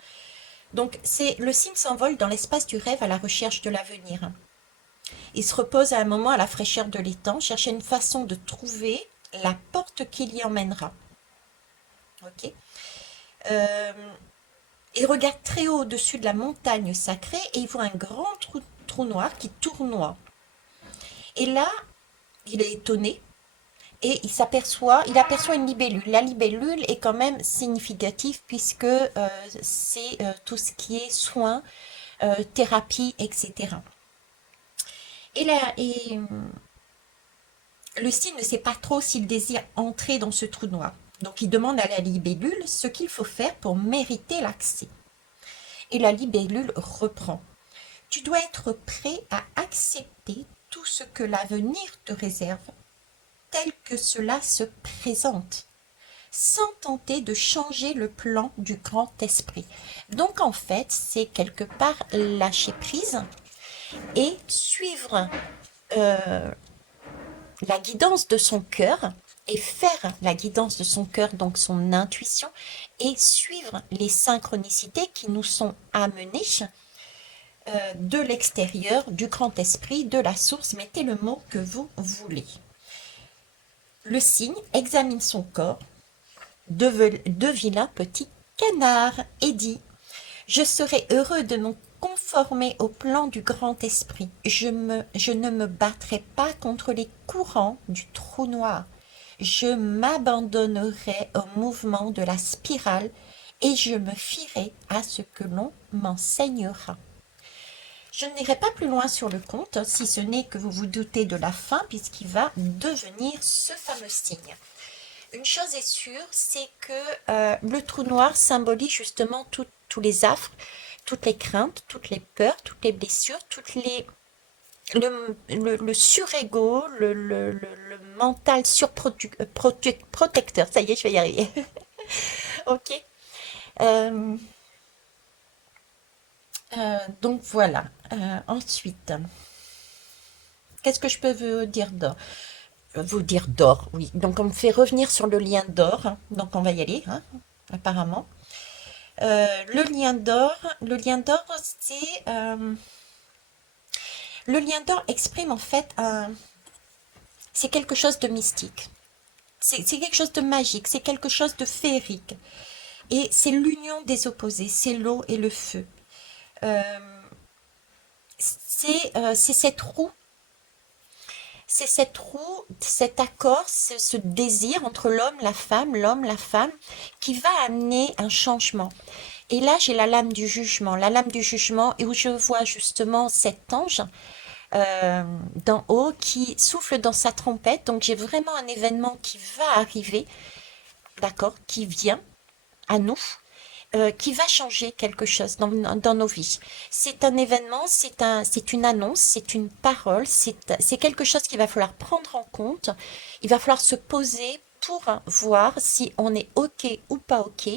Donc, le cygne s'envole dans l'espace du rêve à la recherche de l'avenir. Il se repose à un moment à la fraîcheur de l'étang, cherchant une façon de trouver la porte qui l'y emmènera. Ok. Il regarde très haut au-dessus de la montagne sacrée et il voit un grand trou noir qui tournoie. Et là, il est étonné et il aperçoit une libellule. La libellule est quand même significative puisque c'est tout ce qui est soins, thérapie, etc. Et le cygne ne sait pas trop s'il désire entrer dans ce trou noir. Donc il demande à la libellule ce qu'il faut faire pour mériter l'accès. Et la libellule reprend. Tu dois être prêt à accepter tout ce que l'avenir te réserve, tel que cela se présente, sans tenter de changer le plan du grand esprit. Donc en fait, c'est quelque part lâcher prise et suivre la guidance de son cœur et faire la guidance de son cœur, donc son intuition, et suivre les synchronicités qui nous sont amenées de l'extérieur, du grand esprit, de la source, mettez le mot que vous voulez. Le cygne examine son corps de vilain petit canard et dit « Je serai heureux de me conformer au plan du grand esprit. Je ne me battrai pas contre les courants du trou noir. Je m'abandonnerai au mouvement de la spirale et je me fierai à ce que l'on m'enseignera. » Je n'irai pas plus loin sur le conte, si ce n'est que vous vous doutez de la fin, puisqu'il va devenir ce fameux cygne. Une chose est sûre, c'est que le trou noir symbolise justement tous les affres, toutes les craintes, toutes les peurs, toutes les blessures, le surego, le mental surprotecteur. Ça y est, je vais y arriver. Ok. Donc voilà. Ensuite, qu'est-ce que je peux vous dire d'or? Vous dire d'or, oui. Donc on me fait revenir sur le lien d'or. Donc on va y aller, hein, apparemment. Le lien d'or, c'est le lien d'or exprime en fait c'est quelque chose de mystique. C'est quelque chose de magique, c'est quelque chose de féerique. Et c'est l'union des opposés, c'est l'eau et le feu. C'est cette roue, cet accord, ce désir entre l'homme, la femme, qui va amener un changement. Et là, j'ai la lame du jugement, et où je vois justement cet ange d'en haut qui souffle dans sa trompette. Donc, j'ai vraiment un événement qui va arriver, d'accord, qui vient à nous, qui va changer quelque chose dans nos vies. C'est un événement, c'est une annonce, c'est une parole, c'est quelque chose qu'il va falloir prendre en compte. Il va falloir se poser pour voir si on est OK ou pas OK.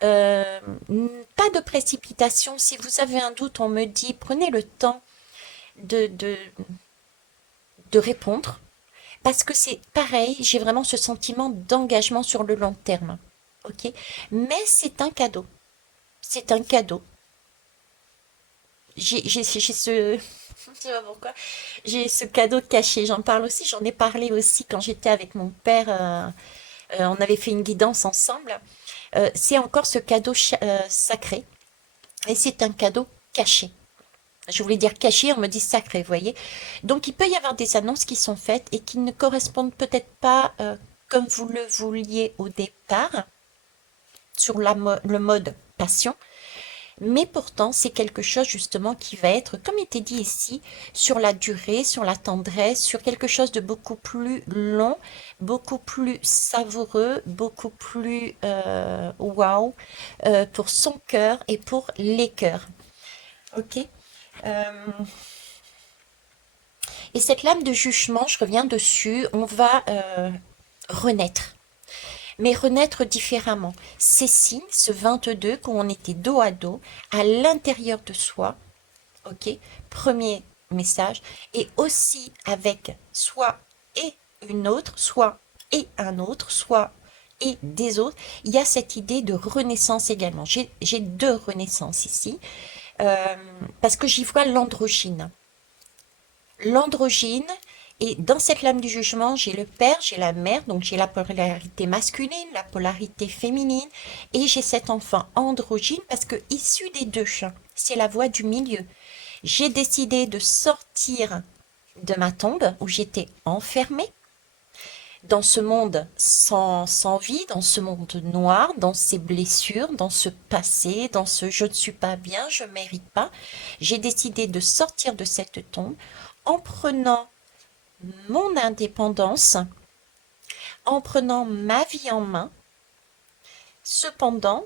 Pas de précipitation. Si vous avez un doute, on me dit, prenez le temps de répondre. Parce que c'est pareil, j'ai vraiment ce sentiment d'engagement sur le long terme. Ok, mais c'est un cadeau. C'est un cadeau. J'ai ce, je sais pas pourquoi, j'ai ce cadeau caché. J'en parle aussi, j'en ai parlé aussi quand j'étais avec mon père. On avait fait une guidance ensemble. C'est encore ce cadeau sacré. Et c'est un cadeau caché. Je voulais dire caché, on me dit sacré, vous voyez. Donc il peut y avoir des annonces qui sont faites et qui ne correspondent peut-être pas comme vous le vouliez au départ sur le mode passion, mais pourtant c'est quelque chose justement qui va être, comme il était dit ici, sur la durée, sur la tendresse, sur quelque chose de beaucoup plus long, beaucoup plus savoureux, beaucoup plus waouh pour son cœur et pour les cœurs. Ok. Et cette lame de jugement, je reviens dessus, on va renaître. Mais renaître différemment. Cécile, ce 22, quand on était dos à dos, à l'intérieur de soi, ok, premier message, et aussi avec soit et une autre, soit et un autre, soit et des autres, il y a cette idée de renaissance également. J'ai deux renaissances ici, euh, parce que j'y vois l'androgyne. L'androgyne, et dans cette lame du jugement, j'ai le père, j'ai la mère, donc j'ai la polarité masculine, la polarité féminine, et j'ai cet enfant androgyne parce que issu des deux, c'est la voie du milieu. J'ai décidé de sortir de ma tombe où j'étais enfermée dans ce monde sans vie, dans ce monde noir, dans ces blessures, dans ce passé, dans ce je ne suis pas bien, je ne mérite pas. J'ai décidé de sortir de cette tombe en prenant mon indépendance, en prenant ma vie en main. Cependant,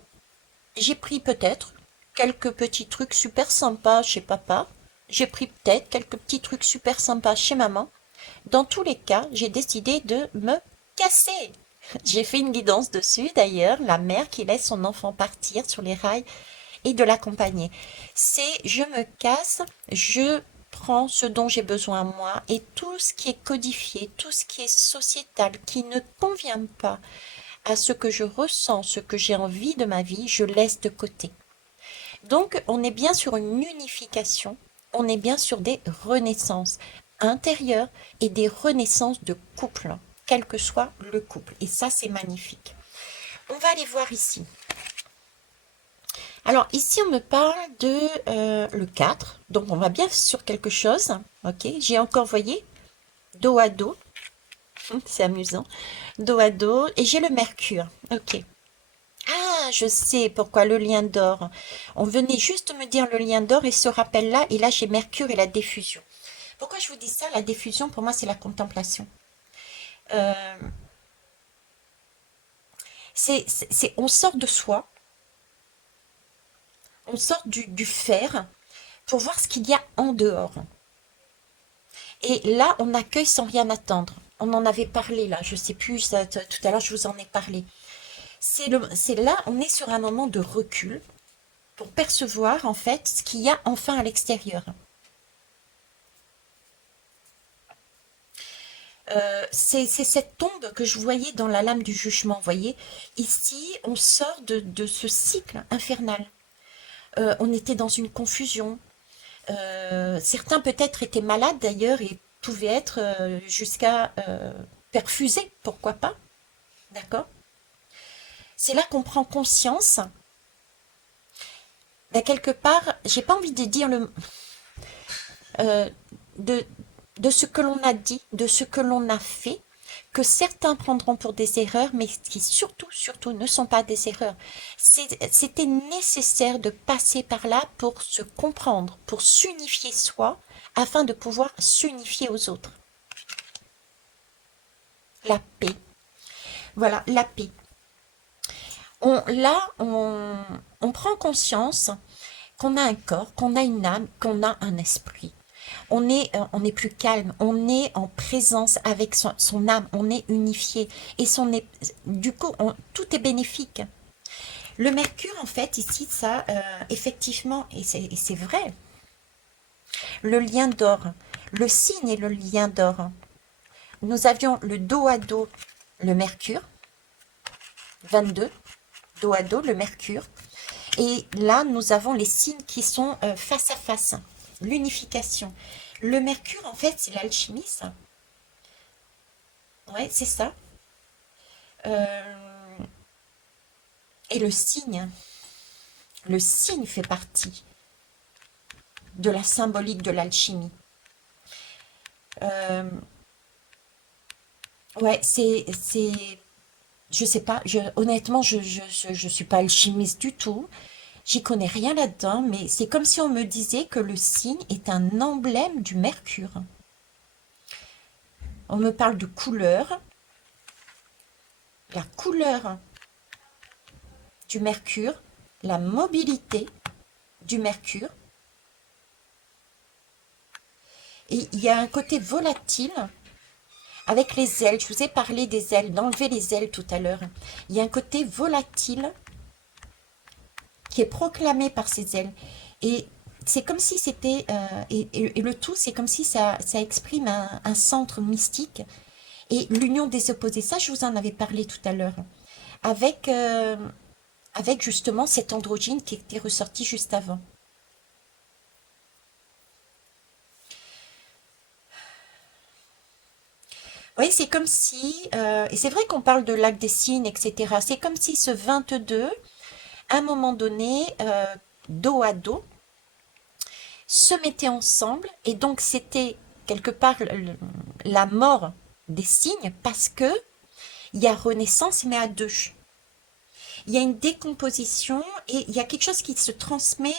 j'ai pris peut-être quelques petits trucs super sympas chez papa. J'ai pris peut-être quelques petits trucs super sympas chez maman. Dans tous les cas, j'ai décidé de me casser. J'ai fait une guidance dessus d'ailleurs, la mère qui laisse son enfant partir sur les rails et de l'accompagner. C'est je me casse, je prends ce dont j'ai besoin moi et tout ce qui est codifié, tout ce qui est sociétal, qui ne convient pas à ce que je ressens, ce que j'ai envie de ma vie, je laisse de côté. Donc on est bien sur une unification, on est bien sur des renaissances intérieures et des renaissances de couple, quel que soit le couple. Et ça, c'est magnifique. On va aller voir ici. Alors ici, on me parle de le 4. Donc on va bien sur quelque chose. Ok, j'ai encore, voyez, dos à dos. C'est amusant. Dos à dos. Et j'ai le Mercure. Ok. Ah, je sais pourquoi le lien d'or. On venait juste me dire le lien d'or et ce rappel-là. Et là, j'ai Mercure et la diffusion. Pourquoi je vous dis ça? La diffusion, pour moi, c'est la contemplation. Euh, on sort de soi, on sort du faire pour voir ce qu'il y a en dehors. Et là, on accueille sans rien attendre. On en avait parlé là, je sais plus, tout à l'heure je vous en ai parlé. C'est là, on est sur un moment de recul pour percevoir en fait ce qu'il y a enfin à l'extérieur. C'est cette tombe que je voyais dans la lame du jugement, vous voyez. Ici, on sort de ce cycle infernal. On était dans une confusion. Certains peut-être étaient malades d'ailleurs et pouvaient être jusqu'à perfusés, pourquoi pas, d'accord? C'est là qu'on prend conscience, quelque part, j'ai pas envie de dire euh, de, de ce que l'on a dit, de ce que l'on a fait, que certains prendront pour des erreurs, mais qui surtout ne sont pas des erreurs. C'était nécessaire de passer par là pour se comprendre, pour s'unifier soi, afin de pouvoir s'unifier aux autres. La paix. Voilà, la paix. On prend conscience qu'on a un corps, qu'on a une âme, qu'on a un esprit. On est plus calme, on est en présence avec son âme, on est unifié. Et du coup, tout est bénéfique. Le mercure, en fait, ici, ça, effectivement, et c'est vrai, le lien d'or, le signe est le lien d'or. Nous avions le dos à dos, le mercure, 22, dos à dos, le mercure. Et là, nous avons les signes qui sont face à face, l'unification. Le mercure, en fait, c'est l'alchimie, ça. Ouais, c'est ça. Euh, et le signe fait partie de la symbolique de l'alchimie. Euh, ouais, je sais pas, honnêtement, je suis pas alchimiste du tout. J'y connais rien là-dedans, mais c'est comme si on me disait que le signe est un emblème du mercure. On me parle de couleur, la couleur du mercure, la mobilité du mercure. Et il y a un côté volatile avec les ailes. Je vous ai parlé des ailes, d'enlever les ailes tout à l'heure. Il y a un côté volatile qui est proclamé par ces ailes. Et c'est comme si c'était... et le tout, c'est comme si ça exprime un centre mystique. Et l'union des opposés, ça, je vous en avais parlé tout à l'heure. Avec, avec justement cette androgyne qui était ressortie juste avant. Oui, c'est comme si, et c'est vrai qu'on parle de lac des signes, etc. C'est comme si ce 22, à un moment donné, dos à dos, se mettaient ensemble, et donc c'était quelque part la mort des signes, parce que il y a renaissance, mais à deux. Il y a une décomposition, et il y a quelque chose qui se transmet,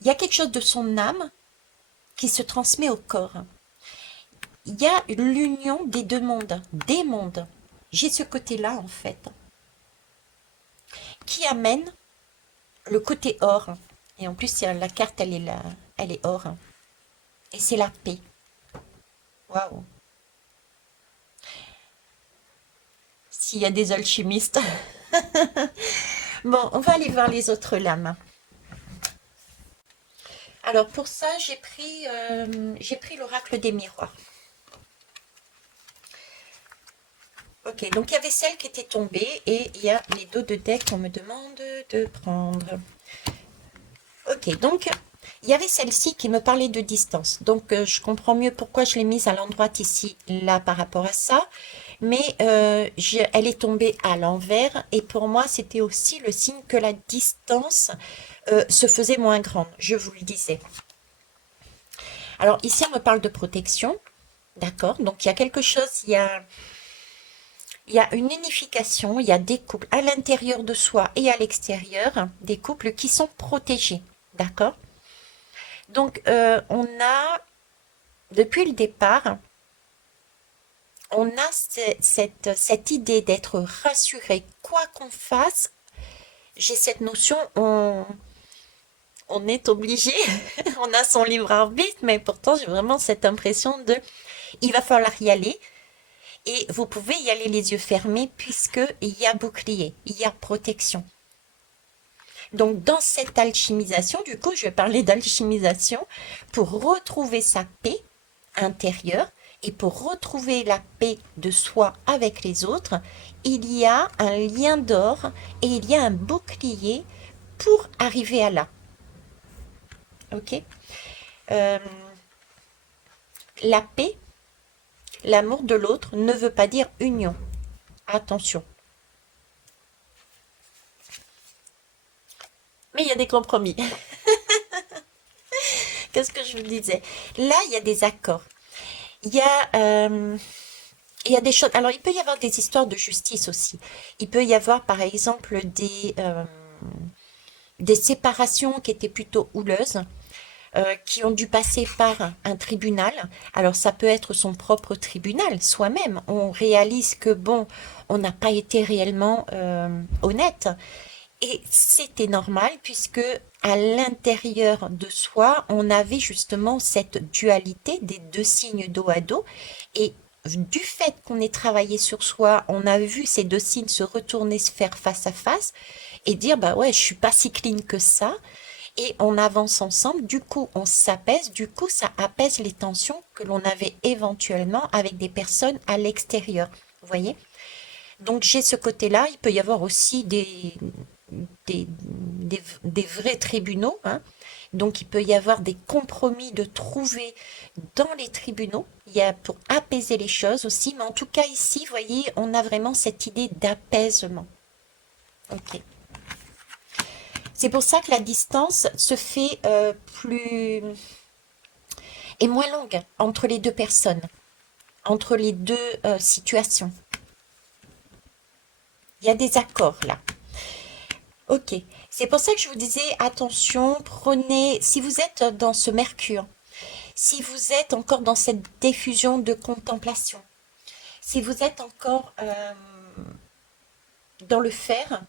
il y a quelque chose de son âme qui se transmet au corps. Il y a l'union des deux mondes, des mondes. J'ai ce côté-là, en fait, qui amène le côté or. Et en plus, la carte, elle est là, elle est or. Et c'est la paix. Waouh. S'il y a des alchimistes. Bon, on va aller voir les autres lames. Alors pour ça, j'ai pris l'oracle des miroirs. Ok, donc il y avait celle qui était tombée et il y a les dos de deck qu'on me demande de prendre. Ok, donc il y avait celle-ci qui me parlait de distance. Donc je comprends mieux pourquoi je l'ai mise à l'endroit ici, là, par rapport à ça. Mais elle est tombée à l'envers et pour moi, c'était aussi le signe que la distance se faisait moins grande, je vous le disais. Alors ici, on me parle de protection, d'accord? Donc il y a quelque chose, il y a une unification, il y a des couples à l'intérieur de soi et à l'extérieur, des couples qui sont protégés, d'accord? Donc on a, depuis le départ, on a cette idée d'être rassuré, quoi qu'on fasse, j'ai cette notion, on est obligé, on a son libre arbitre, mais pourtant j'ai vraiment cette impression de, il va falloir y aller, et vous pouvez y aller les yeux fermés, puisqu'il y a bouclier, il y a protection. Donc dans cette alchimisation, du coup je vais parler d'alchimisation, pour retrouver sa paix intérieure, et pour retrouver la paix de soi avec les autres, il y a un lien d'or et il y a un bouclier pour arriver à là. Ok. Euh, la paix, l'amour de l'autre ne veut pas dire union. Attention. Mais il y a des compromis. Qu'est-ce que je vous disais? Là, il y a des accords. Il y a, il y a des choses. Alors, il peut y avoir des histoires de justice aussi. Il peut y avoir, par exemple, des séparations qui étaient plutôt houleuses, qui ont dû passer par un tribunal. Alors ça peut être son propre tribunal, soi-même. On réalise que bon, on n'a pas été réellement honnête. Et c'était normal puisque à l'intérieur de soi, on avait justement cette dualité des deux signes dos à dos. Et du fait qu'on ait travaillé sur soi, on a vu ces deux signes se retourner, se faire face à face et dire bah ouais, je suis pas si clean que ça. Et on avance ensemble, du coup on s'apaise, du coup ça apaise les tensions que l'on avait éventuellement avec des personnes à l'extérieur. Vous voyez? Donc j'ai ce côté-là, il peut y avoir aussi des vrais tribunaux, hein. Donc il peut y avoir des compromis de trouver dans les tribunaux, il y a pour apaiser les choses aussi, mais en tout cas ici, vous voyez, on a vraiment cette idée d'apaisement. Ok. C'est pour ça que la distance se fait plus et moins longue entre les deux personnes, entre les deux situations. Il y a des accords là. Ok. C'est pour ça que je vous disais, attention, prenez, si vous êtes dans ce Mercure, si vous êtes encore dans cette diffusion de contemplation, si vous êtes encore dans le fer,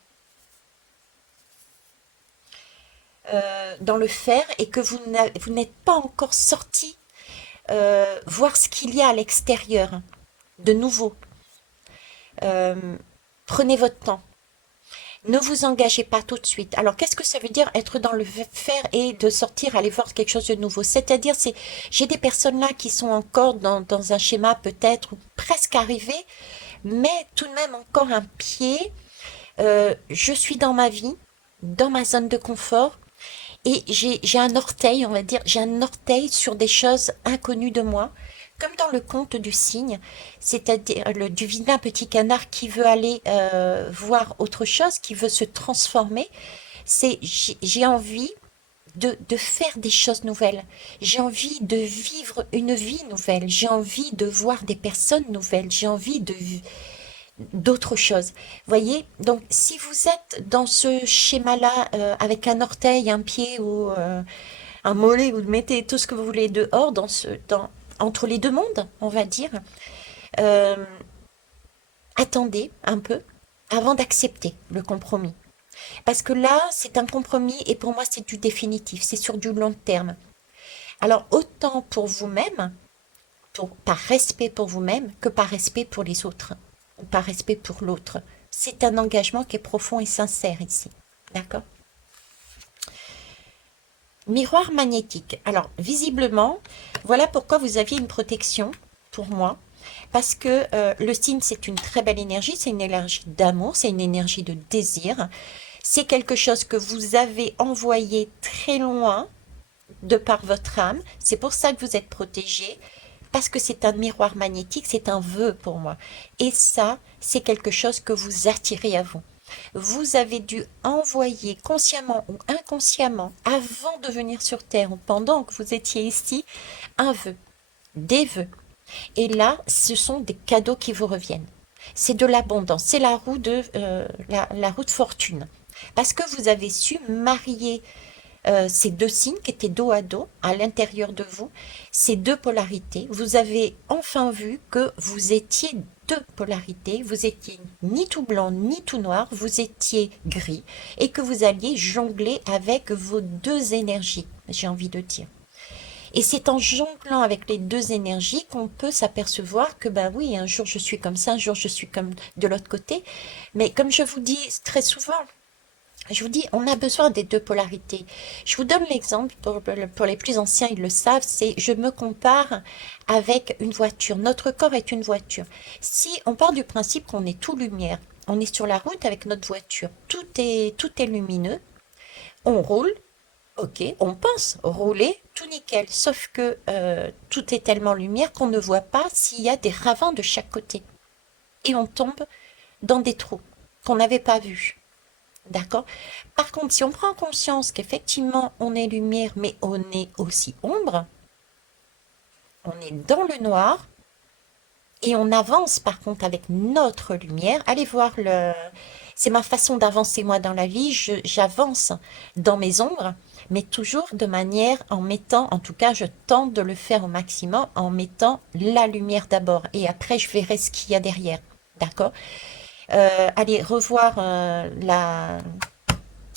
dans le faire et que vous n'êtes pas encore sorti voir ce qu'il y a à l'extérieur de nouveau. Euh, Prenez votre temps. Ne vous engagez pas tout de suite. Alors, qu'est-ce que ça veut dire être dans le faire et de sortir, aller voir quelque chose de nouveau? C'est-à-dire, j'ai des personnes là qui sont encore dans un schéma peut-être ou presque arrivé, mais tout de même encore un pied. Je suis dans ma vie, dans ma zone de confort, et j'ai un orteil, on va dire, j'ai un orteil sur des choses inconnues de moi, comme dans le conte du cygne, c'est-à-dire du vilain petit canard qui veut aller voir autre chose, qui veut se transformer. J'ai envie de faire des choses nouvelles. J'ai envie de vivre une vie nouvelle. J'ai envie de voir des personnes nouvelles. J'ai envie d'autres choses. Voyez, donc si vous êtes dans ce schéma-là, avec un orteil, un pied ou un mollet, vous mettez tout ce que vous voulez dehors, entre les deux mondes, on va dire, euh, attendez un peu avant d'accepter le compromis. Parce que là, c'est un compromis et pour moi, c'est du définitif, c'est sur du long terme. Alors, autant pour vous-même, par respect pour vous-même, que par respect pour les autres, ou par respect pour l'autre. C'est un engagement qui est profond et sincère ici. D'accord? Miroir magnétique. Alors, visiblement, voilà pourquoi vous aviez une protection pour moi. Parce que le signe, c'est une très belle énergie, c'est une énergie d'amour, c'est une énergie de désir. C'est quelque chose que vous avez envoyé très loin de par votre âme. C'est pour ça que vous êtes protégé. Parce que c'est un miroir magnétique, c'est un vœu pour moi. Et ça, c'est quelque chose que vous attirez à vous. Vous avez dû envoyer consciemment ou inconsciemment, avant de venir sur Terre ou pendant que vous étiez ici, un vœu, des vœux. Et là, ce sont des cadeaux qui vous reviennent. C'est de l'abondance, c'est la roue la roue de fortune. Parce que vous avez su marier ces deux signes qui étaient dos à l'intérieur de vous, ces deux polarités. Vous avez enfin vu que vous étiez deux polarités, vous étiez ni tout blanc ni tout noir, vous étiez gris et que vous alliez jongler avec vos deux énergies, j'ai envie de dire. Et c'est en jonglant avec les deux énergies qu'on peut s'apercevoir que, ben oui, un jour je suis comme ça, un jour je suis comme de l'autre côté. Mais comme je vous dis très souvent, je vous dis, on a besoin des deux polarités. Je vous donne l'exemple, pour les plus anciens, ils le savent, c'est je me compare avec une voiture. Notre corps est une voiture. Si on part du principe qu'on est tout lumière, on est sur la route avec notre voiture, tout est lumineux, on roule, ok, on pense rouler, tout nickel, sauf que tout est tellement lumière qu'on ne voit pas s'il y a des ravins de chaque côté. Et on tombe dans des trous qu'on n'avait pas vus. D'accord? Par contre, si on prend conscience qu'effectivement on est lumière, mais on est aussi ombre, on est dans le noir, et on avance par contre avec notre lumière. Allez voir c'est ma façon d'avancer moi dans la vie. J'avance dans mes ombres, mais toujours de manière en mettant, en tout cas, je tente de le faire au maximum en mettant la lumière d'abord, et après je verrai ce qu'il y a derrière. D'accord? Allez revoir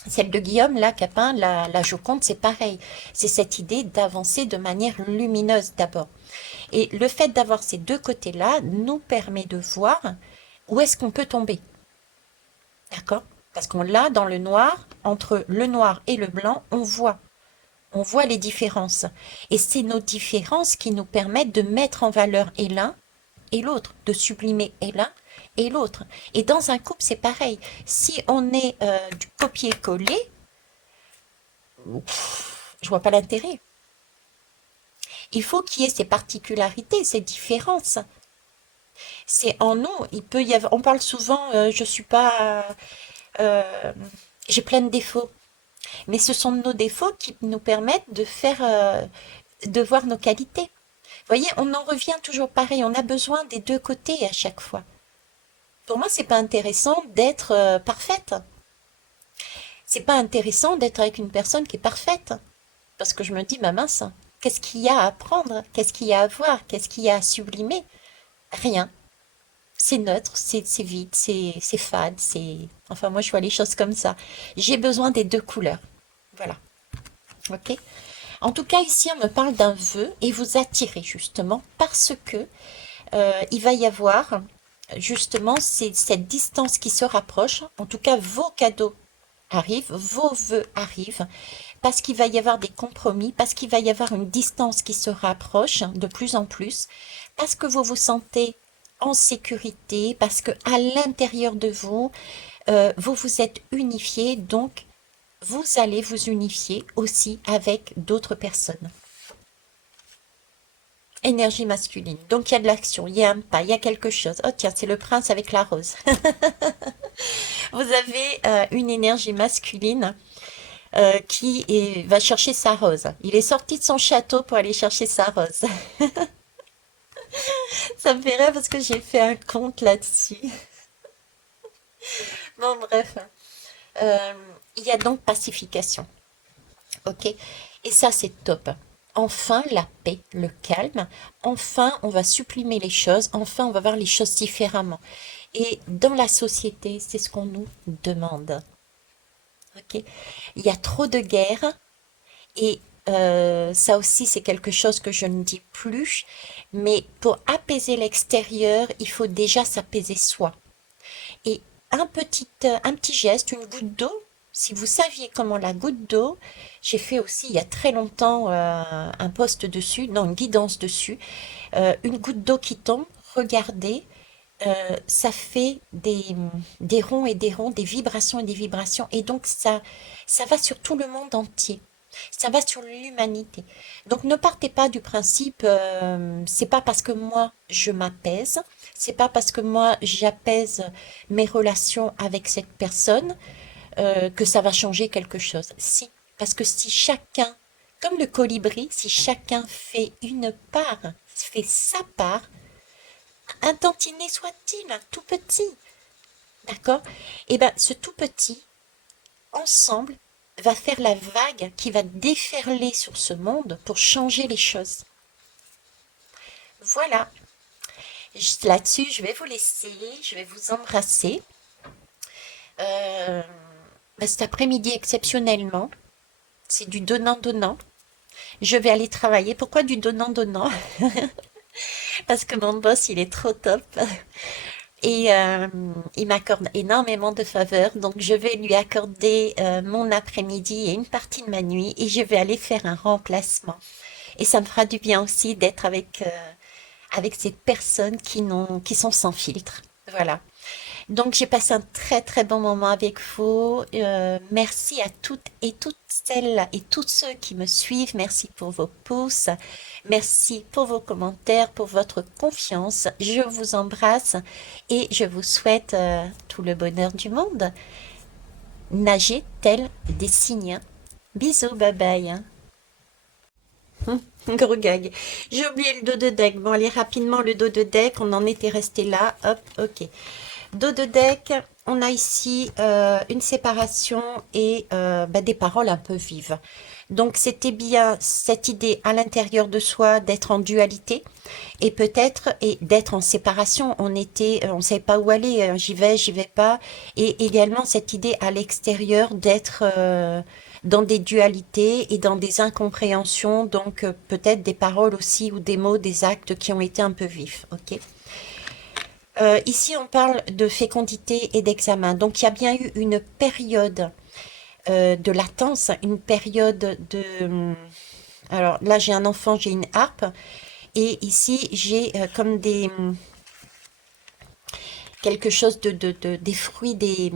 celle de Guillaume, là, Capin, la Joconde, c'est pareil. C'est cette idée d'avancer de manière lumineuse d'abord. Et le fait d'avoir ces deux côtés-là nous permet de voir où est-ce qu'on peut tomber. D'accord? Parce qu'on l'a dans le noir, entre le noir et le blanc, on voit. On voit les différences. Et c'est nos différences qui nous permettent de mettre en valeur et l'un et l'autre, de sublimer et l'un et l'autre. Et dans un couple, c'est pareil. Si on est du copier-coller, je vois pas l'intérêt. Il faut qu'il y ait ces particularités, ces différences. C'est en nous. Il peut y avoir. On parle souvent. Je suis pas. euh, j'ai plein de défauts. Mais ce sont nos défauts qui nous permettent de voir nos qualités. Vous voyez, on en revient toujours pareil. On a besoin des deux côtés à chaque fois. Pour moi, c'est pas intéressant d'être parfaite. C'est pas intéressant d'être avec une personne qui est parfaite. Parce que je me dis, ma mince, qu'est-ce qu'il y a à apprendre? Qu'est-ce qu'il y a à voir? Qu'est-ce qu'il y a à sublimer? Rien. C'est neutre, c'est vide, c'est fade, c'est... Enfin, moi, je vois les choses comme ça. J'ai besoin des deux couleurs. Voilà. Ok. En tout cas, ici, on me parle d'un vœu et vous attirez justement parce que il va y avoir justement cette distance qui se rapproche. En tout cas, vos cadeaux arrivent, vos vœux arrivent, parce qu'il va y avoir des compromis, parce qu'il va y avoir une distance qui se rapproche de plus en plus, parce que vous vous sentez en sécurité, parce que à l'intérieur de vous, vous vous êtes unifié, donc vous allez vous unifier aussi avec d'autres personnes. Énergie masculine. Donc il y a de l'action, il y a un pas, il y a quelque chose. Oh tiens, c'est le prince avec la rose. Vous avez une énergie masculine va chercher sa rose. Il est sorti de son château pour aller chercher sa rose. Ça me fait rire parce que j'ai fait un conte là-dessus. Bon, bref. Euh, il y a donc pacification. Ok? Et ça, c'est top. Enfin, la paix, le calme. Enfin, on va supprimer les choses. Enfin, on va voir les choses différemment. Et dans la société, c'est ce qu'on nous demande. Ok? Il y a trop de guerres et ça aussi, c'est quelque chose que je ne dis plus. Mais pour apaiser l'extérieur, il faut déjà s'apaiser soi. Et un petit geste, une goutte d'eau, si vous saviez comment la goutte d'eau, j'ai fait aussi il y a très longtemps un post dessus, non, une guidance dessus, une goutte d'eau qui tombe, regardez, ça fait des ronds et des ronds, des vibrations et des vibrations, et donc ça va sur tout le monde entier. Ça va sur l'humanité. Donc ne partez pas du principe, c'est pas parce que moi je m'apaise, c'est pas parce que moi j'apaise mes relations avec cette personne que ça va changer quelque chose. Si, parce que si chacun, comme le colibri, si chacun fait une part, fait sa part, un tantinet soit-il, un tout petit, d'accord? Et bien ce tout petit, ensemble, va faire la vague qui va déferler sur ce monde pour changer les choses. Voilà. Là-dessus, je vais vous laisser, je vais vous embrasser. Euh, Cet après-midi, exceptionnellement, c'est du donnant-donnant. Je vais aller travailler. Pourquoi du donnant-donnant? Parce que mon boss, il est trop top. Et il m'accorde énormément de faveurs. Donc, je vais lui accorder mon après-midi et une partie de ma nuit. Et je vais aller faire un remplacement. Et ça me fera du bien aussi d'être avec ces personnes qui sont sans filtre. Voilà. Donc, j'ai passé un très très bon moment avec vous. Merci à toutes celles et tous ceux qui me suivent. Merci pour vos pouces. Merci pour vos commentaires, pour votre confiance. Je vous embrasse et je vous souhaite tout le bonheur du monde. Nagez tel des cygnes. Bisous, bye bye. Gros gag. J'ai oublié le dos de deck. Bon, allez rapidement le dos de deck. On en était resté là. Hop, ok. Dos de deck, on a ici une séparation et des paroles un peu vives. Donc c'était bien cette idée à l'intérieur de soi d'être en dualité et peut-être et d'être en séparation. On savait pas où aller, j'y vais pas. Et également cette idée à l'extérieur d'être dans des dualités et dans des incompréhensions. Donc peut-être des paroles aussi ou des mots, des actes qui ont été un peu vifs. Ok. Ici, on parle de fécondité et d'examen. Donc, il y a bien eu une période de latence, une période de... Alors là, j'ai un enfant, j'ai une harpe. Et ici, j'ai comme quelque chose des fruits, des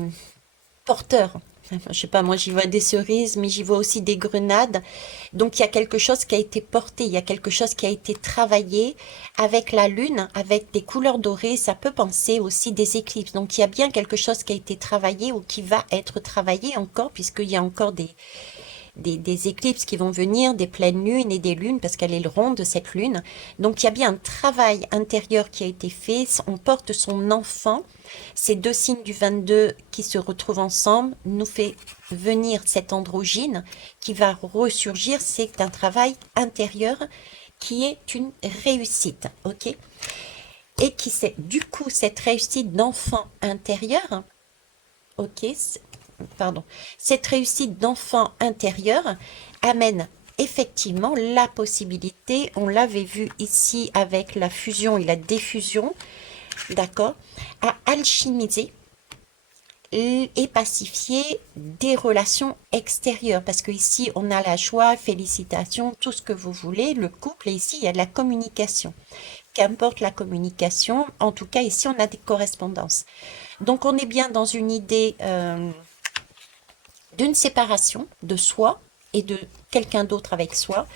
porteurs. Enfin, je sais pas, moi j'y vois des cerises, mais j'y vois aussi des grenades. Donc il y a quelque chose qui a été porté, il y a quelque chose qui a été travaillé avec la lune, avec des couleurs dorées. Ça peut penser aussi des éclipses. Donc il y a bien quelque chose qui a été travaillé ou qui va être travaillé encore, puisqu'il y a encore des éclipses qui vont venir, des pleines lunes et des lunes, parce qu'elle est le rond de cette lune. Donc il y a bien un travail intérieur qui a été fait. On porte son enfant. Ces deux signes du 22 qui se retrouvent ensemble nous fait venir cette androgyne qui va ressurgir. C'est un travail intérieur qui est une réussite, ok? Et qui c'est du coup cette réussite d'enfant intérieur, ok? pardon, cette réussite d'enfant intérieur amène effectivement la possibilité, on l'avait vu ici avec la fusion et la diffusion, d'accord, à alchimiser et pacifier des relations extérieures, parce que ici on a la joie, félicitations, tout ce que vous voulez, le couple, et ici il y a de la communication. Qu'importe la communication, en tout cas ici on a des correspondances. Donc on est bien dans une idée d'une séparation de soi et de quelqu'un d'autre avec soi,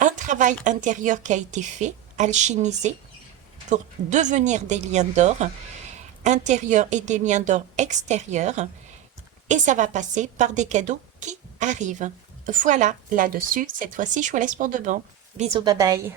un travail intérieur qui a été fait, alchimisé, pour devenir des liens d'or intérieurs et des liens d'or extérieurs, et ça va passer par des cadeaux qui arrivent. Voilà, là-dessus, cette fois-ci, je vous laisse pour de bon. Bisous, bye bye.